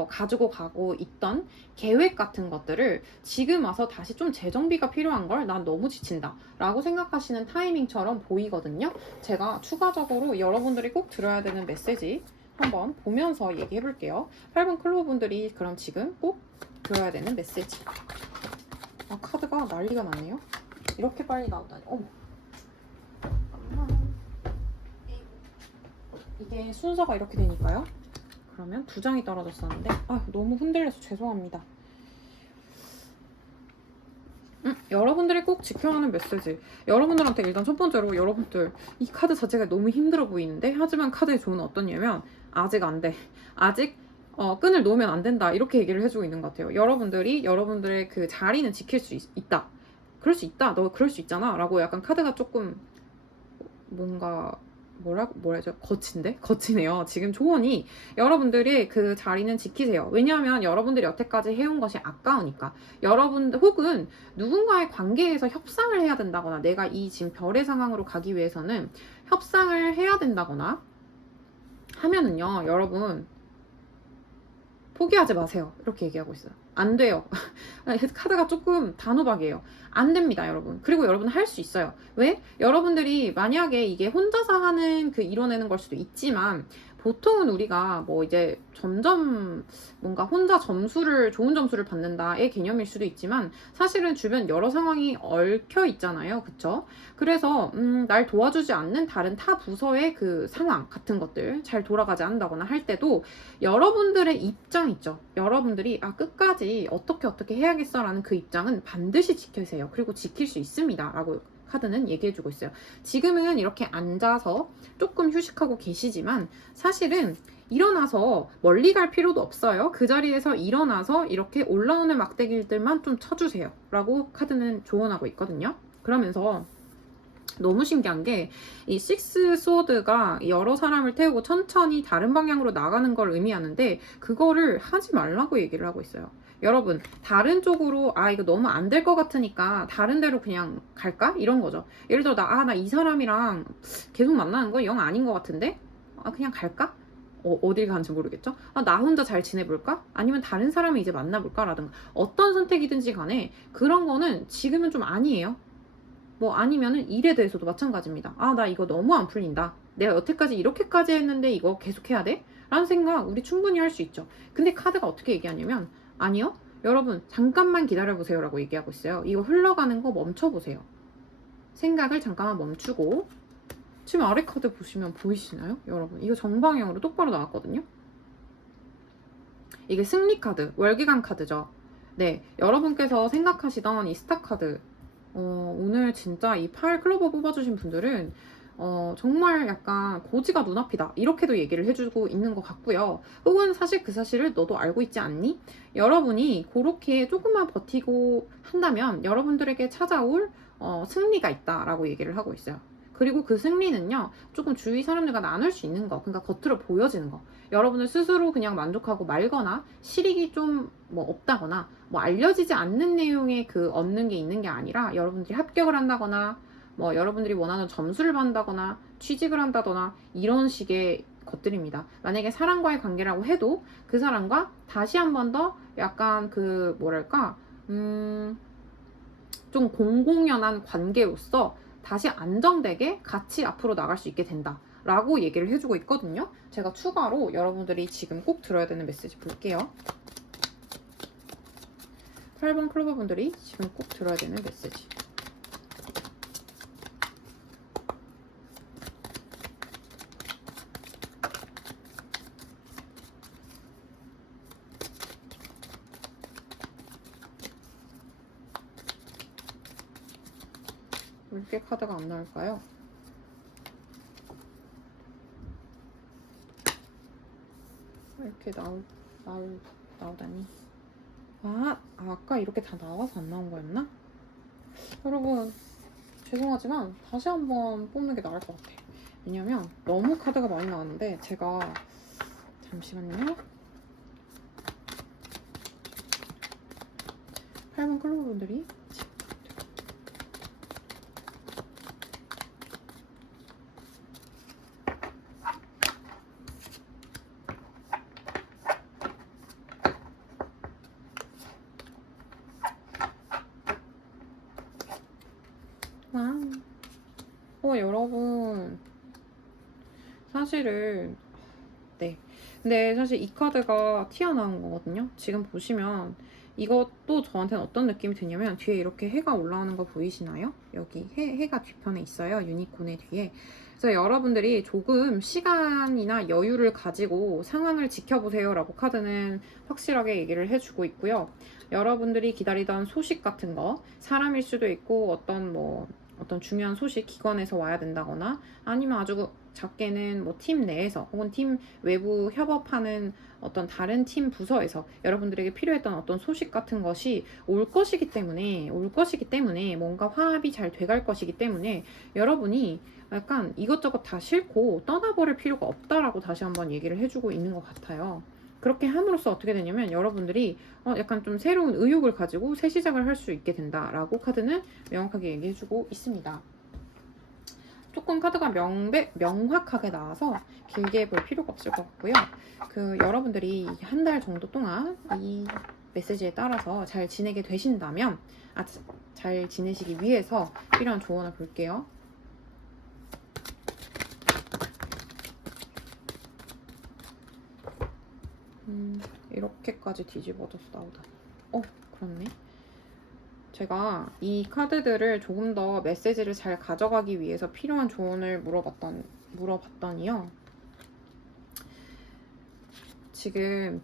가지고 가고 있던 계획 같은 것들을 지금 와서 다시 좀 재정비가 필요한 걸 난 너무 지친다 라고 생각하시는 타이밍처럼 보이거든요. 제가 추가적으로 여러분들이 꼭 들어야 되는 메시지 한번 보면서 얘기해 볼게요. 8번 클로버 분들이 그럼 지금 꼭 들어야 되는 메시지. 아, 카드가 난리가 났네요. 이렇게 빨리 나오다니. 어머. 이게 순서가 이렇게 되니까요. 그러면 2장이 떨어졌었는데 너무 흔들려서 죄송합니다. 여러분들이 꼭 지켜야 하는 메시지. 여러분들한테 일단 첫 번째로 여러분들 이 카드 자체가 너무 힘들어 보이는데 하지만 카드의 조언은 어떠냐면 아직 안 돼. 아직 끈을 놓으면 안 된다. 이렇게 얘기를 해주고 있는 것 같아요. 여러분들이 여러분들의 그 자리는 지킬 수 있다. 그럴 수 있다. 너 그럴 수 있잖아. 라고 약간 카드가 조금 뭔가 뭐라죠? 거치네요. 지금 조언이 여러분들이 그 자리는 지키세요. 왜냐하면 여러분들이 여태까지 해온 것이 아까우니까. 여러분들 혹은 누군가의 관계에서 협상을 해야 된다거나 내가 이 지금 별의 상황으로 가기 위해서는 협상을 해야 된다거나 하면은요, 여러분 포기하지 마세요. 이렇게 얘기하고 있어요. 안 돼요. 카드가 조금 단호박이에요. 안 됩니다, 여러분. 그리고 여러분 할 수 있어요. 왜? 여러분들이 만약에 이게 혼자서 하는 그 이뤄내는 걸 수도 있지만 보통은 우리가 뭐 이제 점점 뭔가 혼자 좋은 점수를 받는다의 개념일 수도 있지만 사실은 주변 여러 상황이 얽혀 있잖아요. 그쵸? 그래서 날 도와주지 않는 다른 타 부서의 그 상황 같은 것들 잘 돌아가지 않는다거나 할 때도 여러분들의 입장 있죠. 여러분들이 끝까지 어떻게 해야겠어 라는 그 입장은 반드시 지키세요. 그리고 지킬 수 있습니다 라고 카드는 얘기해주고 있어요. 지금은 이렇게 앉아서 조금 휴식하고 계시지만 사실은 일어나서 멀리 갈 필요도 없어요. 그 자리에서 일어나서 이렇게 올라오는 막대기들만 좀 쳐주세요 라고 카드는 조언하고 있거든요. 그러면서 너무 신기한 게 이 식스 소드가 여러 사람을 태우고 천천히 다른 방향으로 나가는 걸 의미하는데 그거를 하지 말라고 얘기를 하고 있어요. 여러분 다른 쪽으로 이거 너무 안 될 것 같으니까 다른 데로 그냥 갈까? 이런 거죠. 예를 들어 나 이 사람이랑 계속 만나는 거 영 아닌 것 같은데 그냥 갈까? 어딜 가는지 모르겠죠? 나 혼자 잘 지내볼까? 아니면 다른 사람을 이제 만나볼까? 라든가 어떤 선택이든지 간에 그런 거는 지금은 좀 아니에요. 뭐 아니면은 일에 대해서도 마찬가지입니다. 나 이거 너무 안 풀린다. 내가 여태까지 이렇게까지 했는데 이거 계속 해야 돼? 라는 생각 우리 충분히 할 수 있죠. 근데 카드가 어떻게 얘기하냐면 아니요. 여러분 잠깐만 기다려보세요 라고 얘기하고 있어요. 이거 흘러가는 거 멈춰보세요. 생각을 잠깐만 멈추고 지금 아래 카드 보시면 보이시나요? 여러분 이거 정방향으로 똑바로 나왔거든요. 이게 승리 카드, 월기관 카드죠. 네, 여러분께서 생각하시던 이 스타 카드 오늘 진짜 이 8 클로버 뽑아주신 분들은 정말 약간 고지가 눈앞이다 이렇게도 얘기를 해주고 있는 것 같고요. 혹은 사실 그 사실을 너도 알고 있지 않니? 여러분이 그렇게 조금만 버티고 한다면 여러분들에게 찾아올 승리가 있다라고 얘기를 하고 있어요. 그리고 그 승리는요 조금 주위 사람들과 나눌 수 있는 거, 그러니까 겉으로 보여지는 거, 여러분들 스스로 그냥 만족하고 말거나 실익이 좀 뭐 없다거나 뭐 알려지지 않는 내용의 그 얻는 게 있는 게 아니라 여러분들이 합격을 한다거나 뭐 여러분들이 원하는 점수를 받는다거나 취직을 한다거나 이런 식의 것들입니다. 만약에 사람과의 관계라고 해도 그 사람과 다시 한 번 더 약간 그 뭐랄까 좀 공공연한 관계로서 다시 안정되게 같이 앞으로 나갈 수 있게 된다 라고 얘기를 해주고 있거든요. 제가 추가로 여러분들이 지금 꼭 들어야 되는 메시지 볼게요. 8번 클로버 분들이 지금 꼭 들어야 되는 메시지. 왜 이렇게 카드가 안 나올까요? 이렇게 나오다니. 아까 이렇게 다 나와서 안 나온 거였나? 여러분 죄송하지만 다시 한번 뽑는 게 나을 것 같아요. 왜냐면 너무 카드가 많이 나왔는데 제가 잠시만요. 8번 클로버 분들이 여러분 사실은 근데 사실 이 카드가 튀어나온 거거든요. 지금 보시면 이것도 저한테는 어떤 느낌이 드냐면 뒤에 이렇게 해가 올라오는 거 보이시나요? 여기 해가 뒤편에 있어요. 유니콘의 뒤에. 그래서 여러분들이 조금 시간이나 여유를 가지고 상황을 지켜보세요 라고 카드는 확실하게 얘기를 해주고 있고요. 여러분들이 기다리던 소식 같은 거, 사람일 수도 있고 어떤 중요한 소식, 기관에서 와야 된다거나 아니면 아주 작게는 뭐 팀 내에서 혹은 팀 외부 협업하는 어떤 다른 팀 부서에서 여러분들에게 필요했던 어떤 소식 같은 것이 올 것이기 때문에 뭔가 화합이 잘 돼갈 것이기 때문에 여러분이 약간 이것저것 다 싫고 떠나버릴 필요가 없다라고 다시 한번 얘기를 해주고 있는 것 같아요. 그렇게 함으로써 어떻게 되냐면 여러분들이 약간 좀 새로운 의욕을 가지고 새 시작을 할 수 있게 된다라고 카드는 명확하게 얘기해주고 있습니다. 조금 카드가 명확하게 나와서 길게 볼 필요가 없을 것 같고요. 여러분들이 한 달 정도 동안 이 메시지에 따라서 잘 지내게 되신다면 잘 지내시기 위해서 필요한 조언을 볼게요. 이렇게까지 뒤집어져서 나오다. 그렇네. 제가 이 카드들을 조금 더 메시지를 잘 가져가기 위해서 필요한 조언을 물어봤더니요. 지금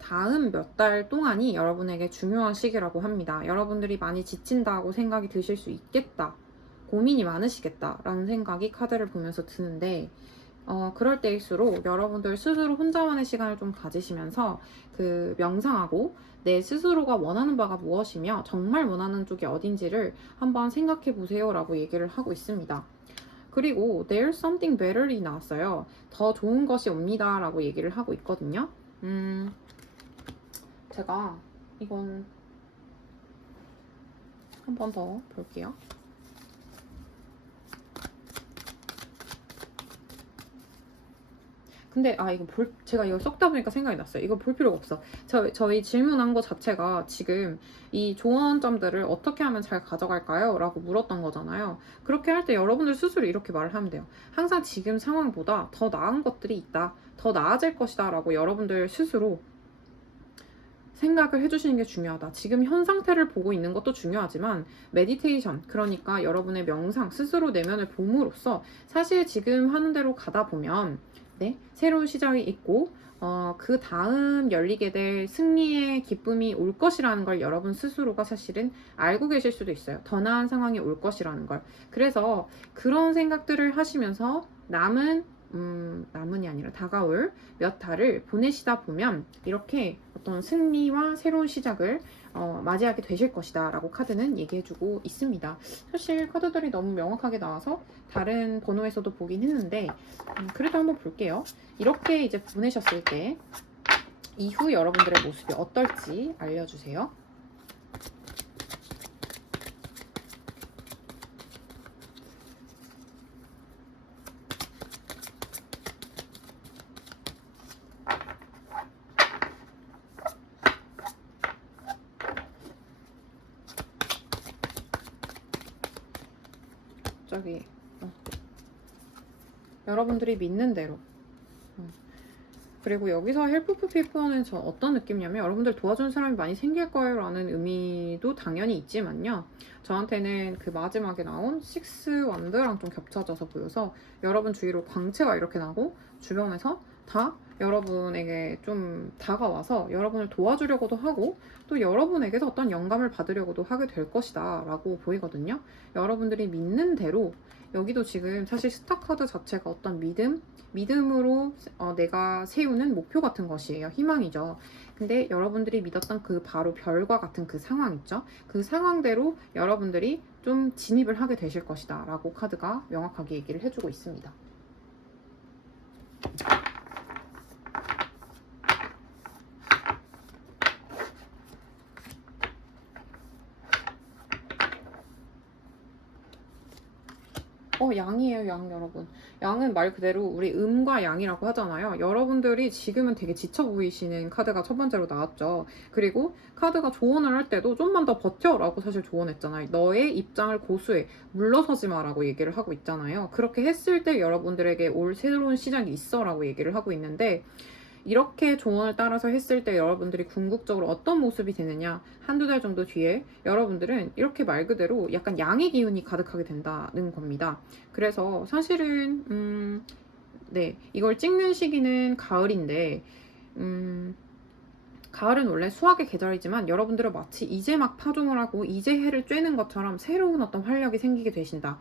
다음 몇 달 동안이 여러분에게 중요한 시기라고 합니다. 여러분들이 많이 지친다고 생각이 드실 수 있겠다. 고민이 많으시겠다라는 생각이 카드를 보면서 드는데 그럴 때일수록 여러분들 스스로 혼자만의 시간을 좀 가지시면서 그 명상하고 내 스스로가 원하는 바가 무엇이며 정말 원하는 쪽이 어딘지를 한번 생각해 보세요 라고 얘기를 하고 있습니다. 그리고 There's something better이 나왔어요. 더 좋은 것이 옵니다 라고 얘기를 하고 있거든요. 제가 이건 한 번 더 볼게요. 근데 제가 이거 썩다 보니까 생각이 났어요. 이거 볼 필요가 없어. 저희 질문한 거 자체가 지금 이 조언점들을 어떻게 하면 잘 가져갈까요? 라고 물었던 거잖아요. 그렇게 할 때 여러분들 스스로 이렇게 말을 하면 돼요. 항상 지금 상황보다 더 나은 것들이 있다. 더 나아질 것이다. 라고 여러분들 스스로 생각을 해주시는 게 중요하다. 지금 현 상태를 보고 있는 것도 중요하지만 메디테이션, 그러니까 여러분의 명상, 스스로 내면을 봄으로써 사실 지금 하는 대로 가다 보면 새로운 시작이 있고 그 다음 열리게 될 승리의 기쁨이 올 것이라는 걸 여러분 스스로가 사실은 알고 계실 수도 있어요. 더 나은 상황이 올 것이라는 걸. 그래서 그런 생각들을 하시면서 남은이 아니라 다가올 몇 달을 보내시다 보면 이렇게 어떤 승리와 새로운 시작을 맞이하게 되실 것이다 라고 카드는 얘기해주고 있습니다. 사실 카드들이 너무 명확하게 나와서 다른 번호에서도 보긴 했는데 그래도 한번 볼게요. 이렇게 이제 보내셨을 때 이후 여러분들의 모습이 어떨지 알려주세요. 갑자기 여러분들이 믿는 대로. 그리고 여기서 헬프프 페이퍼는 저 어떤 느낌이냐면 여러분들 도와주는 사람이 많이 생길 거예요 라는 의미도 당연히 있지만요. 저한테는 그 마지막에 나온 식스 완드랑 좀 겹쳐져서 보여서 여러분 주위로 광채가 이렇게 나고 주변에서 다 여러분에게 좀 다가와서 여러분을 도와주려고도 하고 또 여러분에게서 어떤 영감을 받으려고도 하게 될 것이다 라고 보이거든요. 여러분들이 믿는 대로 여기도 지금 사실 스타 카드 자체가 어떤 믿음으로 내가 세우는 목표 같은 것이에요. 희망이죠. 근데 여러분들이 믿었던 그 바로 별과 같은 그 상황 있죠? 그 상황대로 여러분들이 좀 진입을 하게 되실 것이다 라고 카드가 명확하게 얘기를 해주고 있습니다. 양이에요, 양 여러분. 양은 말 그대로 우리 음과 양이라고 하잖아요. 여러분들이 지금은 되게 지쳐 보이시는 카드가 첫 번째로 나왔죠. 그리고 카드가 조언을 할 때도 좀만 더 버텨라고 사실 조언했잖아요. 너의 입장을 고수해. 물러서지 마라고 얘기를 하고 있잖아요. 그렇게 했을 때 여러분들에게 올 새로운 시작이 있어라고 얘기를 하고 있는데 이렇게 조언을 따라서 했을 때 여러분들이 궁극적으로 어떤 모습이 되느냐, 한두 달 정도 뒤에 여러분들은 이렇게 말 그대로 약간 양의 기운이 가득하게 된다는 겁니다. 그래서 사실은 이걸 찍는 시기는 가을인데 가을은 원래 수학의 계절이지만 여러분들은 마치 이제 막 파종을 하고 이제 해를 쬐는 것처럼 새로운 어떤 활력이 생기게 되신다.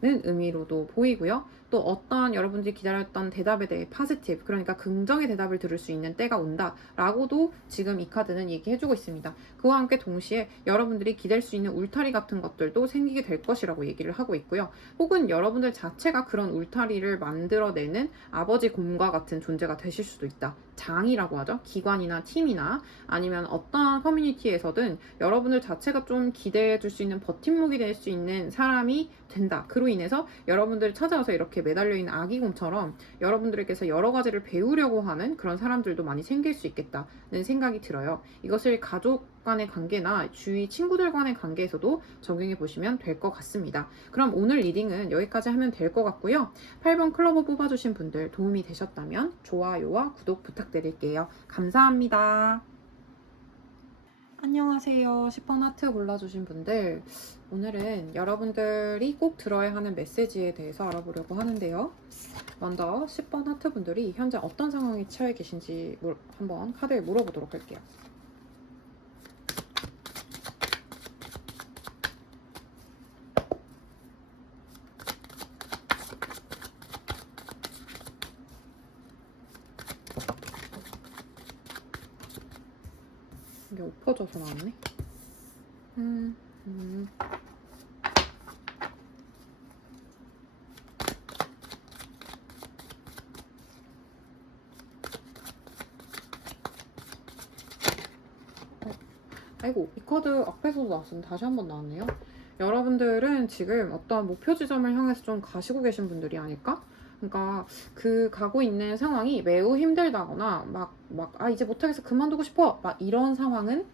는 의미로도 보이고요. 또 어떤 여러분들이 기다렸던 대답에 대해 파지티브, 그러니까 긍정의 대답을 들을 수 있는 때가 온다 라고도 지금 이 카드는 얘기해주고 있습니다. 그와 함께 동시에 여러분들이 기댈 수 있는 울타리 같은 것들도 생기게 될 것이라고 얘기를 하고 있고요. 혹은 여러분들 자체가 그런 울타리를 만들어내는 아버지 곰과 같은 존재가 되실 수도 있다. 장이라고 하죠. 기관이나 팀이나 아니면 어떤 커뮤니티에서든 여러분들 자체가 좀 기대해 줄 수 있는 버팀목이 될 수 있는 사람이 된다. 그로 인해서 여러분들이 찾아와서 이렇게 매달려 있는 아기곰처럼 여러분들에게서 여러 가지를 배우려고 하는 그런 사람들도 많이 생길 수 있겠다는 생각이 들어요. 이것을 가족 간의 관계나 주위 친구들 간의 관계에서도 적용해 보시면 될 것 같습니다. 그럼 오늘 리딩은 여기까지 하면 될 것 같고요. 8번 클로버 뽑아주신 분들 도움이 되셨다면 좋아요와 구독 부탁드릴게요. 감사합니다. 안녕하세요. 10번 하트 골라주신 분들, 오늘은 여러분들이 꼭 들어야 하는 메시지에 대해서 알아보려고 하는데요. 먼저 10번 하트 분들이 현재 어떤 상황에 처해 계신지 한번 카드에 물어보도록 할게요. 이게 엎어져서 나왔네. 아이고, 이 카드 앞에서도 나왔었는데 다시 한번 나왔네요. 여러분들은 지금 어떤 목표 지점을 향해서 좀 가시고 계신 분들이 아닐까? 그러니까 그 가고 있는 상황이 매우 힘들다거나 이제 못하겠어, 그만두고 싶어, 막 이런 상황은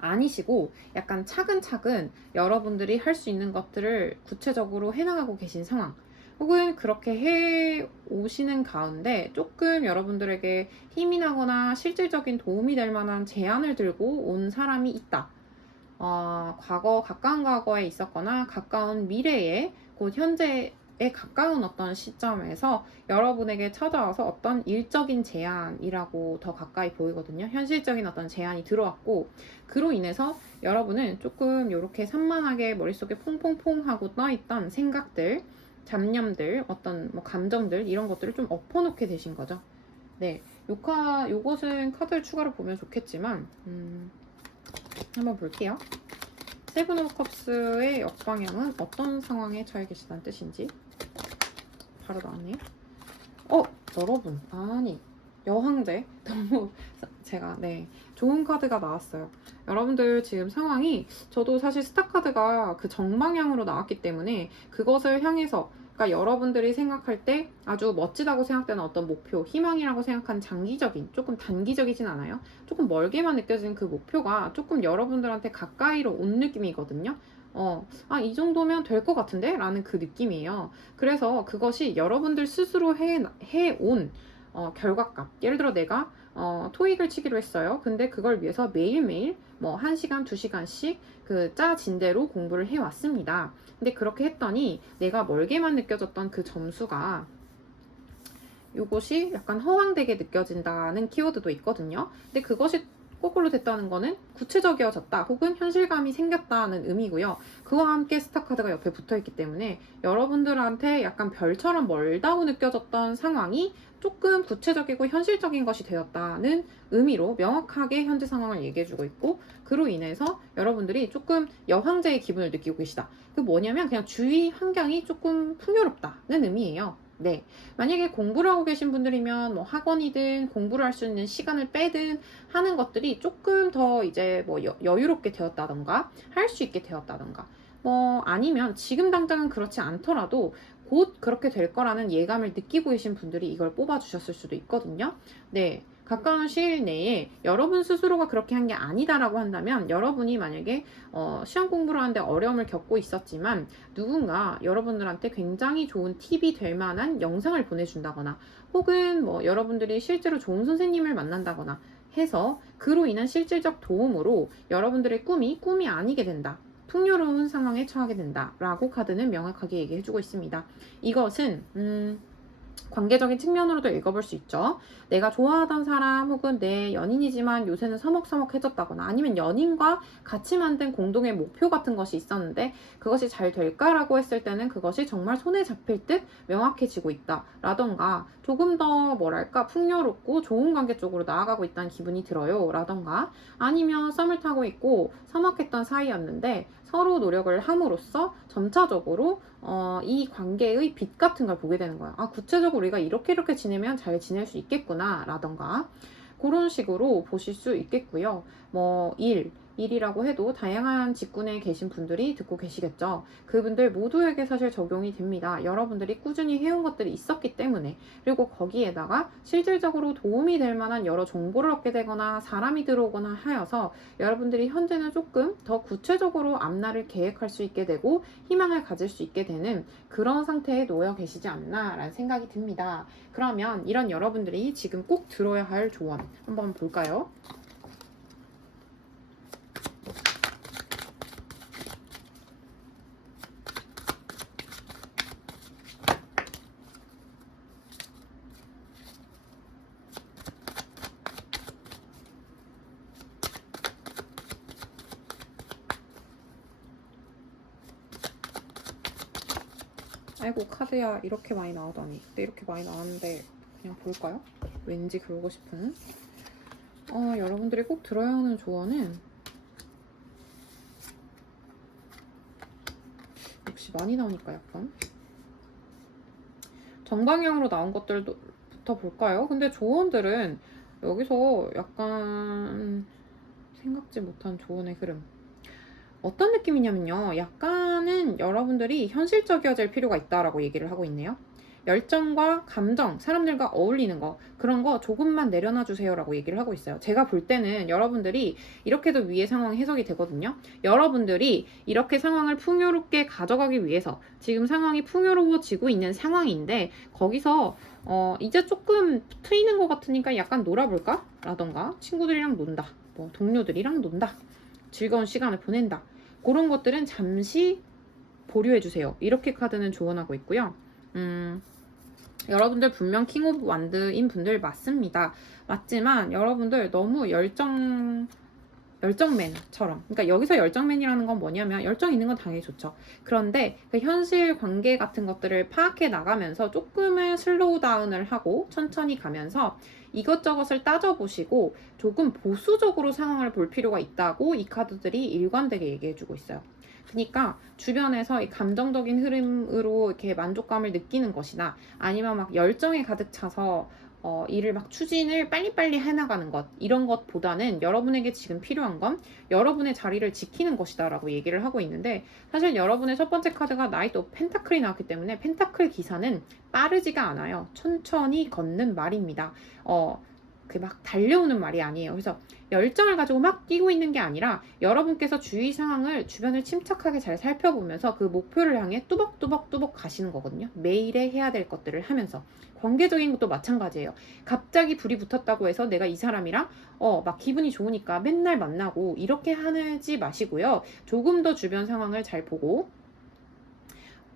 아니시고, 약간 차근차근 여러분들이 할 수 있는 것들을 구체적으로 해나가고 계신 상황, 혹은 그렇게 해 오시는 가운데 조금 여러분들에게 힘이 나거나 실질적인 도움이 될 만한 제안을 들고 온 사람이 있다. 가까운 과거에 있었거나 가까운 미래에, 곧 현재에 가까운 어떤 시점에서 여러분에게 찾아와서 어떤 일적인 제안이라고 더 가까이 보이거든요. 현실적인 어떤 제안이 들어왔고, 그로 인해서 여러분은 조금 이렇게 산만하게 머릿속에 퐁퐁퐁 하고 떠있던 생각들, 잡념들, 어떤 감정들, 이런 것들을 좀 엎어놓게 되신 거죠. 네, 요것은 카드를 추가로 보면 좋겠지만, 한번 볼게요. 세븐 오브 컵스의 역방향은 어떤 상황에 처해 계시다는 뜻인지 바로 나왔네요. 여러분, 아니, 여왕제 너무 제가 좋은 카드가 나왔어요. 여러분들 지금 상황이, 저도 사실 스타 카드가 그 정방향으로 나왔기 때문에 그것을 향해서, 그러니까 여러분들이 생각할 때 아주 멋지다고 생각되는 어떤 목표, 희망이라고 생각하는 장기적인, 조금 단기적이진 않아요. 조금 멀게만 느껴지는 그 목표가 조금 여러분들한테 가까이로 온 느낌이거든요. 이 정도면 될 것 같은데? 라는 그 느낌이에요. 그래서 그것이 여러분들 스스로 해온 결과값. 예를 들어 내가 토익을 치기로 했어요. 근데 그걸 위해서 매일매일 1시간, 2시간씩 그 짜진 대로 공부를 해왔습니다. 근데 그렇게 했더니 내가 멀게만 느껴졌던 그 점수가, 요것이 약간 허황되게 느껴진다는 키워드도 있거든요. 근데 그것이 거꾸로 됐다는 거는 구체적이어졌다, 혹은 현실감이 생겼다는 의미고요. 그와 함께 스타 카드가 옆에 붙어있기 때문에 여러분들한테 약간 별처럼 멀다고 느껴졌던 상황이 조금 구체적이고 현실적인 것이 되었다는 의미로 명확하게 현재 상황을 얘기해주고 있고, 그로 인해서 여러분들이 조금 여황제의 기분을 느끼고 계시다. 그 뭐냐면 그냥 주위 환경이 조금 풍요롭다는 의미예요. 네, 만약에 공부를 하고 계신 분들이면 학원이든 공부를 할 수 있는 시간을 빼든 하는 것들이 조금 더 이제 여유롭게 되었다던가, 할 수 있게 되었다던가, 아니면 지금 당장은 그렇지 않더라도 곧 그렇게 될 거라는 예감을 느끼고 계신 분들이 이걸 뽑아주셨을 수도 있거든요. 네, 가까운 시일 내에 여러분 스스로가 그렇게 한 게 아니다라고 한다면, 여러분이 만약에 시험 공부를 하는데 어려움을 겪고 있었지만 누군가 여러분들한테 굉장히 좋은 팁이 될 만한 영상을 보내준다거나, 혹은 여러분들이 실제로 좋은 선생님을 만난다거나 해서 그로 인한 실질적 도움으로 여러분들의 꿈이 아니게 된다, 풍요로운 상황에 처하게 된다 라고 카드는 명확하게 얘기해주고 있습니다. 이것은 관계적인 측면으로도 읽어볼 수 있죠. 내가 좋아하던 사람, 혹은 내 연인이지만 요새는 서먹서먹해졌다거나, 아니면 연인과 같이 만든 공동의 목표 같은 것이 있었는데 그것이 잘 될까라고 했을 때는 그것이 정말 손에 잡힐 듯 명확해지고 있다 라던가, 조금 더 풍요롭고 좋은 관계 쪽으로 나아가고 있다는 기분이 들어요 라던가, 아니면 썸을 타고 있고 서먹했던 사이였는데 서로 노력을 함으로써 점차적으로 이 관계의 빛 같은 걸 보게 되는 거야. 구체적으로 우리가 이렇게 지내면 잘 지낼 수 있겠구나 라던가, 그런 식으로 보실 수 있겠고요. 일, 일이라고 해도 다양한 직군에 계신 분들이 듣고 계시겠죠. 그분들 모두에게 사실 적용이 됩니다. 여러분들이 꾸준히 해온 것들이 있었기 때문에, 그리고 거기에다가 실질적으로 도움이 될 만한 여러 정보를 얻게 되거나 사람이 들어오거나 하여서 여러분들이 현재는 조금 더 구체적으로 앞날을 계획할 수 있게 되고 희망을 가질 수 있게 되는 그런 상태에 놓여 계시지 않나 라는 생각이 듭니다. 그러면 이런 여러분들이 지금 꼭 들어야 할 조언 한번 볼까요? 아이고 카드야 이렇게 많이 나오다니. 근데 이렇게 많이 나왔는데 그냥 볼까요? 왠지 그러고 싶은. 여러분들이 꼭 들어야 하는 조언은 역시 많이 나오니까 약간 정방향으로 나온 것들부터 볼까요? 근데 조언들은 여기서 약간 생각지 못한 조언의 흐름. 어떤 느낌이냐면요. 약간은 여러분들이 현실적이어질 필요가 있다라고 얘기를 하고 있네요. 열정과 감정, 사람들과 어울리는 거, 그런 거 조금만 내려놔 주세요라고 얘기를 하고 있어요. 제가 볼 때는 여러분들이 이렇게도 위의 상황이 해석이 되거든요. 여러분들이 이렇게 상황을 풍요롭게 가져가기 위해서 지금 상황이 풍요로워지고 있는 상황인데 거기서 이제 조금 트이는 것 같으니까 약간 놀아볼까? 라던가 친구들이랑 논다, 뭐 동료들이랑 논다, 즐거운 시간을 보낸다, 그런 것들은 잠시 보류해주세요. 이렇게 카드는 조언하고 있고요. 여러분들 분명 킹 오브 완드인 분들 맞습니다. 맞지만 여러분들 너무 열정맨처럼, 그러니까 여기서 열정맨이라는 건 뭐냐면 열정 있는 건 당연히 좋죠. 그런데 그 현실 관계 같은 것들을 파악해 나가면서 조금은 슬로우 다운을 하고 천천히 가면서 이것저것을 따져보시고 조금 보수적으로 상황을 볼 필요가 있다고 이 카드들이 일관되게 얘기해주고 있어요. 그러니까 주변에서 이 감정적인 흐름으로 이렇게 만족감을 느끼는 것이나 아니면 막 열정에 가득 차서 일을 막 추진을 빨리빨리 해나가는 것, 이런 것보다는 여러분에게 지금 필요한 건 여러분의 자리를 지키는 것이다 라고 얘기를 하고 있는데, 사실 여러분의 첫 번째 카드가 나이트 오브 펜타클이 나왔기 때문에 펜타클 기사는 빠르지가 않아요. 천천히 걷는 말입니다. 그 막 달려오는 말이 아니에요. 그래서 열정을 가지고 막 뛰고 있는 게 아니라 여러분께서 주위 상황을, 주변을 침착하게 잘 살펴보면서 그 목표를 향해 뚜벅뚜벅 가시는 거거든요. 매일에 해야 될 것들을 하면서. 관계적인 것도 마찬가지예요. 갑자기 불이 붙었다고 해서 내가 이 사람이랑 막 기분이 좋으니까 맨날 만나고 이렇게 하지 마시고요. 조금 더 주변 상황을 잘 보고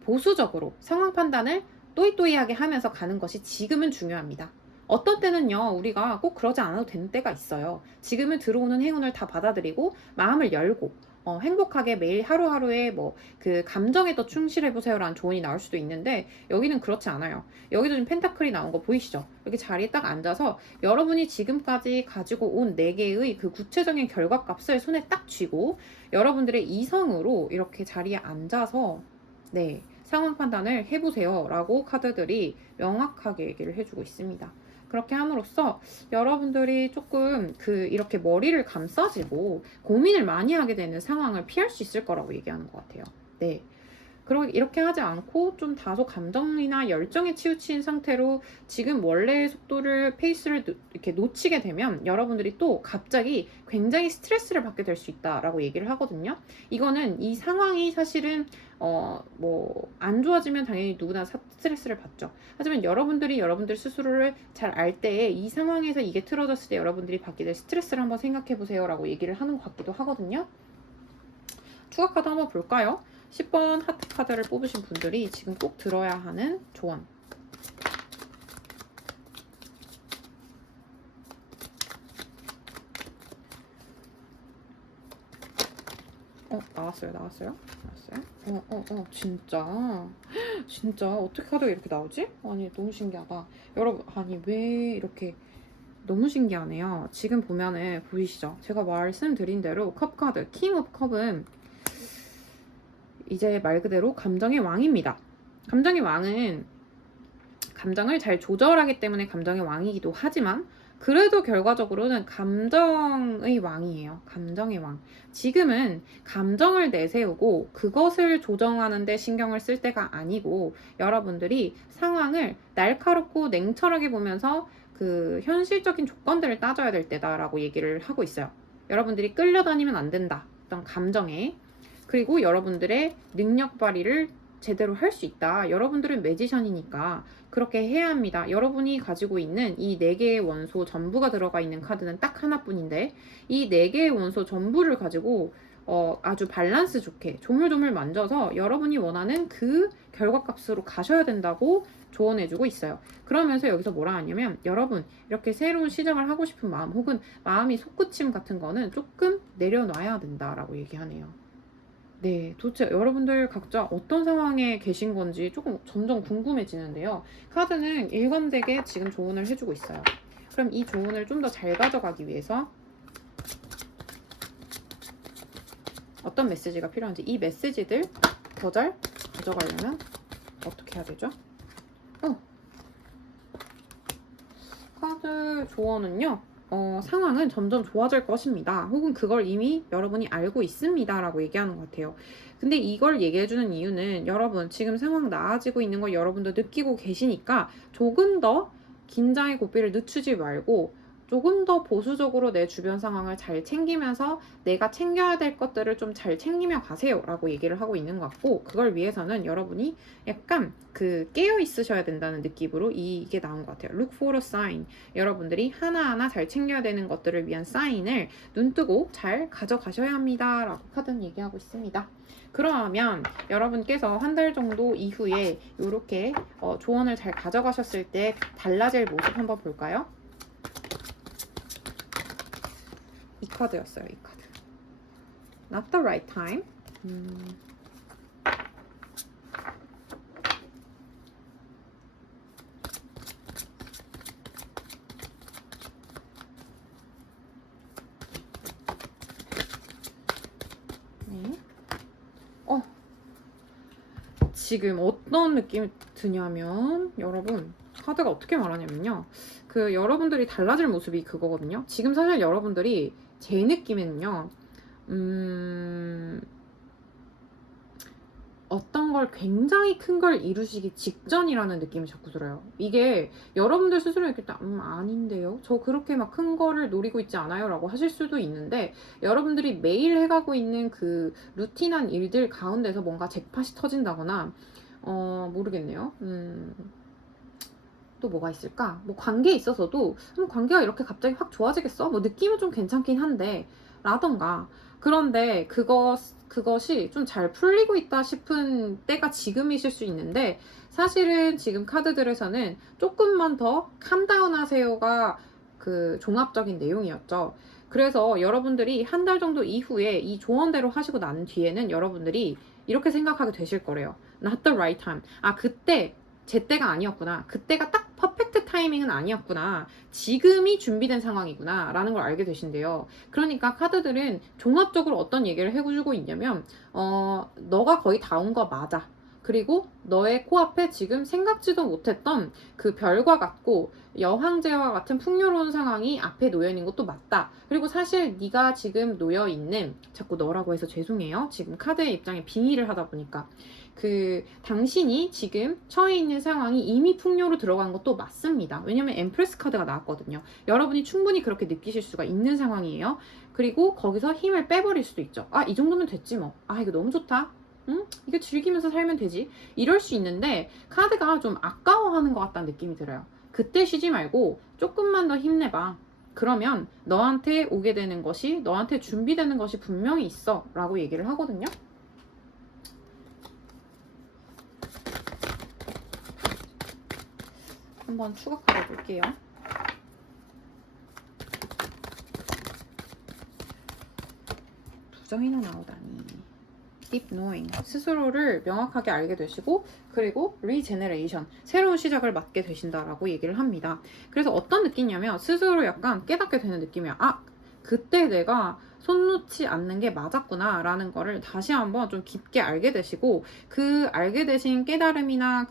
보수적으로 상황 판단을 또이또이하게 하면서 가는 것이 지금은 중요합니다. 어떤 때는요, 우리가 꼭 그러지 않아도 되는 때가 있어요. 지금은 들어오는 행운을 다 받아들이고 마음을 열고 행복하게 매일 하루하루에 뭐 그 감정에 더 충실해보세요라는 조언이 나올 수도 있는데, 여기는 그렇지 않아요. 여기도 지금 펜타클이 나온 거 보이시죠? 여기 자리에 딱 앉아서 여러분이 지금까지 가지고 온 4개의 그 구체적인 결과값을 손에 딱 쥐고 여러분들의 이성으로 이렇게 자리에 앉아서 상황 판단을 해보세요 라고 카드들이 명확하게 얘기를 해주고 있습니다. 그렇게 함으로써 여러분들이 조금 이렇게 머리를 감싸지고 고민을 많이 하게 되는 상황을 피할 수 있을 거라고 얘기하는 것 같아요. 그리고 이렇게 하지 않고 좀 다소 감정이나 열정에 치우친 상태로 지금 원래의 속도를, 페이스를 이렇게 놓치게 되면 여러분들이 또 갑자기 굉장히 스트레스를 받게 될 수 있다라고 얘기를 하거든요. 이거는 이 상황이 사실은 안 좋아지면 당연히 누구나 스트레스를 받죠. 하지만 여러분들이 여러분들 스스로를 잘 알 때에 이 상황에서 이게 틀어졌을 때 여러분들이 받게 될 스트레스를 한번 생각해 보세요 라고 얘기를 하는 것 같기도 하거든요. 추가 카드 한번 볼까요? 10번 하트 카드를 뽑으신 분들이 지금 꼭 들어야 하는 조언. 나왔어요. 진짜 어떻게 카드가 이렇게 나오지? 아니 너무 신기하다. 여러분, 아니 왜 이렇게, 너무 신기하네요. 지금 보면은 보이시죠? 제가 말씀드린 대로 컵 카드, 킹 오브 컵은 이제 말 그대로 감정의 왕입니다. 감정의 왕은 감정을 잘 조절하기 때문에 감정의 왕이기도 하지만 그래도 결과적으로는 감정의 왕이에요. 감정의 왕. 지금은 감정을 내세우고 그것을 조정하는 데 신경을 쓸 때가 아니고 여러분들이 상황을 날카롭고 냉철하게 보면서 그 현실적인 조건들을 따져야 될 때다라고 얘기를 하고 있어요. 여러분들이 끌려다니면 안 된다. 어떤 감정에. 그리고 여러분들의 능력 발휘를 제대로 할 수 있다. 여러분들은 매지션이니까 그렇게 해야 합니다. 여러분이 가지고 있는 이 4개의 원소 전부가 들어가 있는 카드는 딱 하나뿐인데 이 4개의 원소 전부를 가지고 아주 밸런스 좋게 조물조물 만져서 여러분이 원하는 그 결과값으로 가셔야 된다고 조언해주고 있어요. 그러면서 여기서 뭐라 하냐면 여러분 이렇게 새로운 시작을 하고 싶은 마음 혹은 마음이 솟구침 같은 거는 조금 내려놔야 된다라고 얘기하네요. 네, 도대체 여러분들 각자 어떤 상황에 계신 건지 조금 점점 궁금해지는데요. 카드는 일관되게 지금 조언을 해주고 있어요. 그럼 이 조언을 좀 더 잘 가져가기 위해서 어떤 메시지가 필요한지 이 메시지들 더 잘 가져가려면 어떻게 해야 되죠? 카드 조언은요. 상황은 점점 좋아질 것입니다. 혹은 그걸 이미 여러분이 알고 있습니다. 라고 얘기하는 것 같아요. 근데 이걸 얘기해주는 이유는 여러분 지금 상황 나아지고 있는 걸 여러분도 느끼고 계시니까 조금 더 긴장의 고삐를 늦추지 말고 조금 더 보수적으로 내 주변 상황을 잘 챙기면서 내가 챙겨야 될 것들을 좀 잘 챙기며 가세요 라고 얘기를 하고 있는 것 같고 그걸 위해서는 여러분이 약간 그 깨어 있으셔야 된다는 느낌으로 이게 나온 것 같아요. Look for a sign. 여러분들이 하나하나 잘 챙겨야 되는 것들을 위한 사인을 눈뜨고 잘 가져가셔야 합니다 라고 카드는 얘기하고 있습니다. 그러면 여러분께서 한 달 정도 이후에 이렇게 조언을 잘 가져가셨을 때 달라질 모습 한번 볼까요? 이 카드였어요. 이 카드. Not the right time. 네. 지금 어떤 느낌이 드냐면 여러분 카드가 어떻게 말하냐면요. 그 여러분들이 달라질 모습이 그거거든요. 지금 사실 여러분들이 제 느낌에는요. 어떤 걸 굉장히 큰 걸 이루시기 직전이라는 느낌이 자꾸 들어요. 이게 여러분들 스스로 이렇게 아닌데요? 저 그렇게 막 큰 거를 노리고 있지 않아요? 라고 하실 수도 있는데 여러분들이 매일 해가고 있는 그 루틴한 일들 가운데서 뭔가 잭팟이 터진다거나 모르겠네요. 또 뭐가 있을까? 뭐 관계에 있어서도 관계가 이렇게 갑자기 확 좋아지겠어? 뭐 느낌은 좀 괜찮긴 한데 라던가 그런데 그것이 좀 잘 풀리고 있다 싶은 때가 지금이실 수 있는데 사실은 지금 카드들에서는 조금만 더 캄다운 하세요가 그 종합적인 내용이었죠. 그래서 여러분들이 한 달 정도 이후에 이 조언대로 하시고 난 뒤에는 여러분들이 이렇게 생각하게 되실 거래요. Not the right time. 아, 그때 제 때가 아니었구나. 그때가 딱 퍼펙트 타이밍은 아니었구나. 지금이 준비된 상황이구나. 라는 걸 알게 되신대요. 그러니까 카드들은 종합적으로 어떤 얘기를 해주고 있냐면, 너가 거의 다 온 거 맞아. 그리고 너의 코앞에 지금 생각지도 못했던 그 별과 같고 여황제와 같은 풍요로운 상황이 앞에 놓여 있는 것도 맞다. 그리고 사실 네가 지금 놓여 있는 자꾸 너라고 해서 죄송해요. 지금 카드의 입장에 빙의를 하다 보니까 그 당신이 지금 처해 있는 상황이 이미 풍요로 들어간 것도 맞습니다. 왜냐면 엠프레스 카드가 나왔거든요. 여러분이 충분히 그렇게 느끼실 수가 있는 상황이에요. 그리고 거기서 힘을 빼버릴 수도 있죠. 아, 이 정도면 됐지 뭐. 아, 이거 너무 좋다. 응? 이거 즐기면서 살면 되지. 이럴 수 있는데 카드가 좀 아까워하는 것 같다는 느낌이 들어요. 그때 쉬지 말고 조금만 더 힘내봐. 그러면 너한테 오게 되는 것이 너한테 준비되는 것이 분명히 있어 라고 얘기를 하거든요. 한번 추가 카드 볼게요. 두 장이나 나오다니. Deep knowing. 스스로를 명확하게 알게 되시고 그리고 regeneration. 새로운 시작을 맞게 되신다라고 얘기를 합니다. 그래서 어떤 느낌이냐면 스스로 약간 깨닫게 되는 느낌이야. 아, 그때 내가 손 놓지 않는 게 맞았구나 라는 거를 다시 한번 좀 깊게 알게 되시고 그 알게 되신 깨달음이나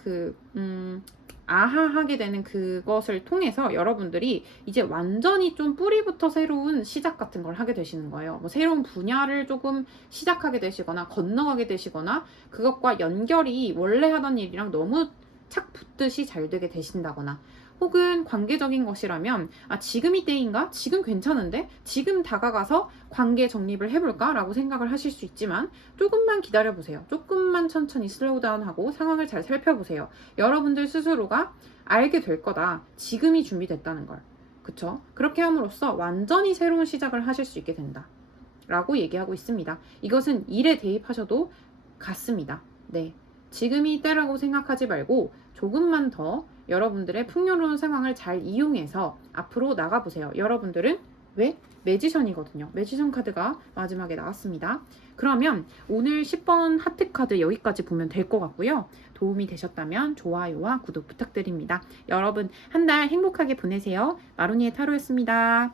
아하하게 되는 그것을 통해서 여러분들이 이제 완전히 좀 뿌리부터 새로운 시작 같은 걸 하게 되시는 거예요. 뭐 새로운 분야를 조금 시작하게 되시거나 건너가게 되시거나 그것과 연결이 원래 하던 일이랑 너무 착 붙듯이 잘 되게 되신다거나 혹은 관계적인 것이라면 지금이 때인가? 지금 괜찮은데? 지금 다가가서 관계 정립을 해볼까? 라고 생각을 하실 수 있지만 조금만 기다려보세요. 조금만 천천히 슬로우 다운하고 상황을 잘 살펴보세요. 여러분들 스스로가 알게 될 거다. 지금이 준비됐다는 걸. 그쵸? 그렇게 함으로써 완전히 새로운 시작을 하실 수 있게 된다. 라고 얘기하고 있습니다. 이것은 일에 대입하셔도 같습니다. 네. 지금이 때라고 생각하지 말고 조금만 더 여러분들의 풍요로운 상황을 잘 이용해서 앞으로 나가보세요. 여러분들은 왜? 매지션이거든요. 매지션 카드가 마지막에 나왔습니다. 그러면 오늘 10번 하트 카드 여기까지 보면 될 것 같고요. 도움이 되셨다면 좋아요와 구독 부탁드립니다. 여러분 한 달 행복하게 보내세요. 마로니의 타로였습니다.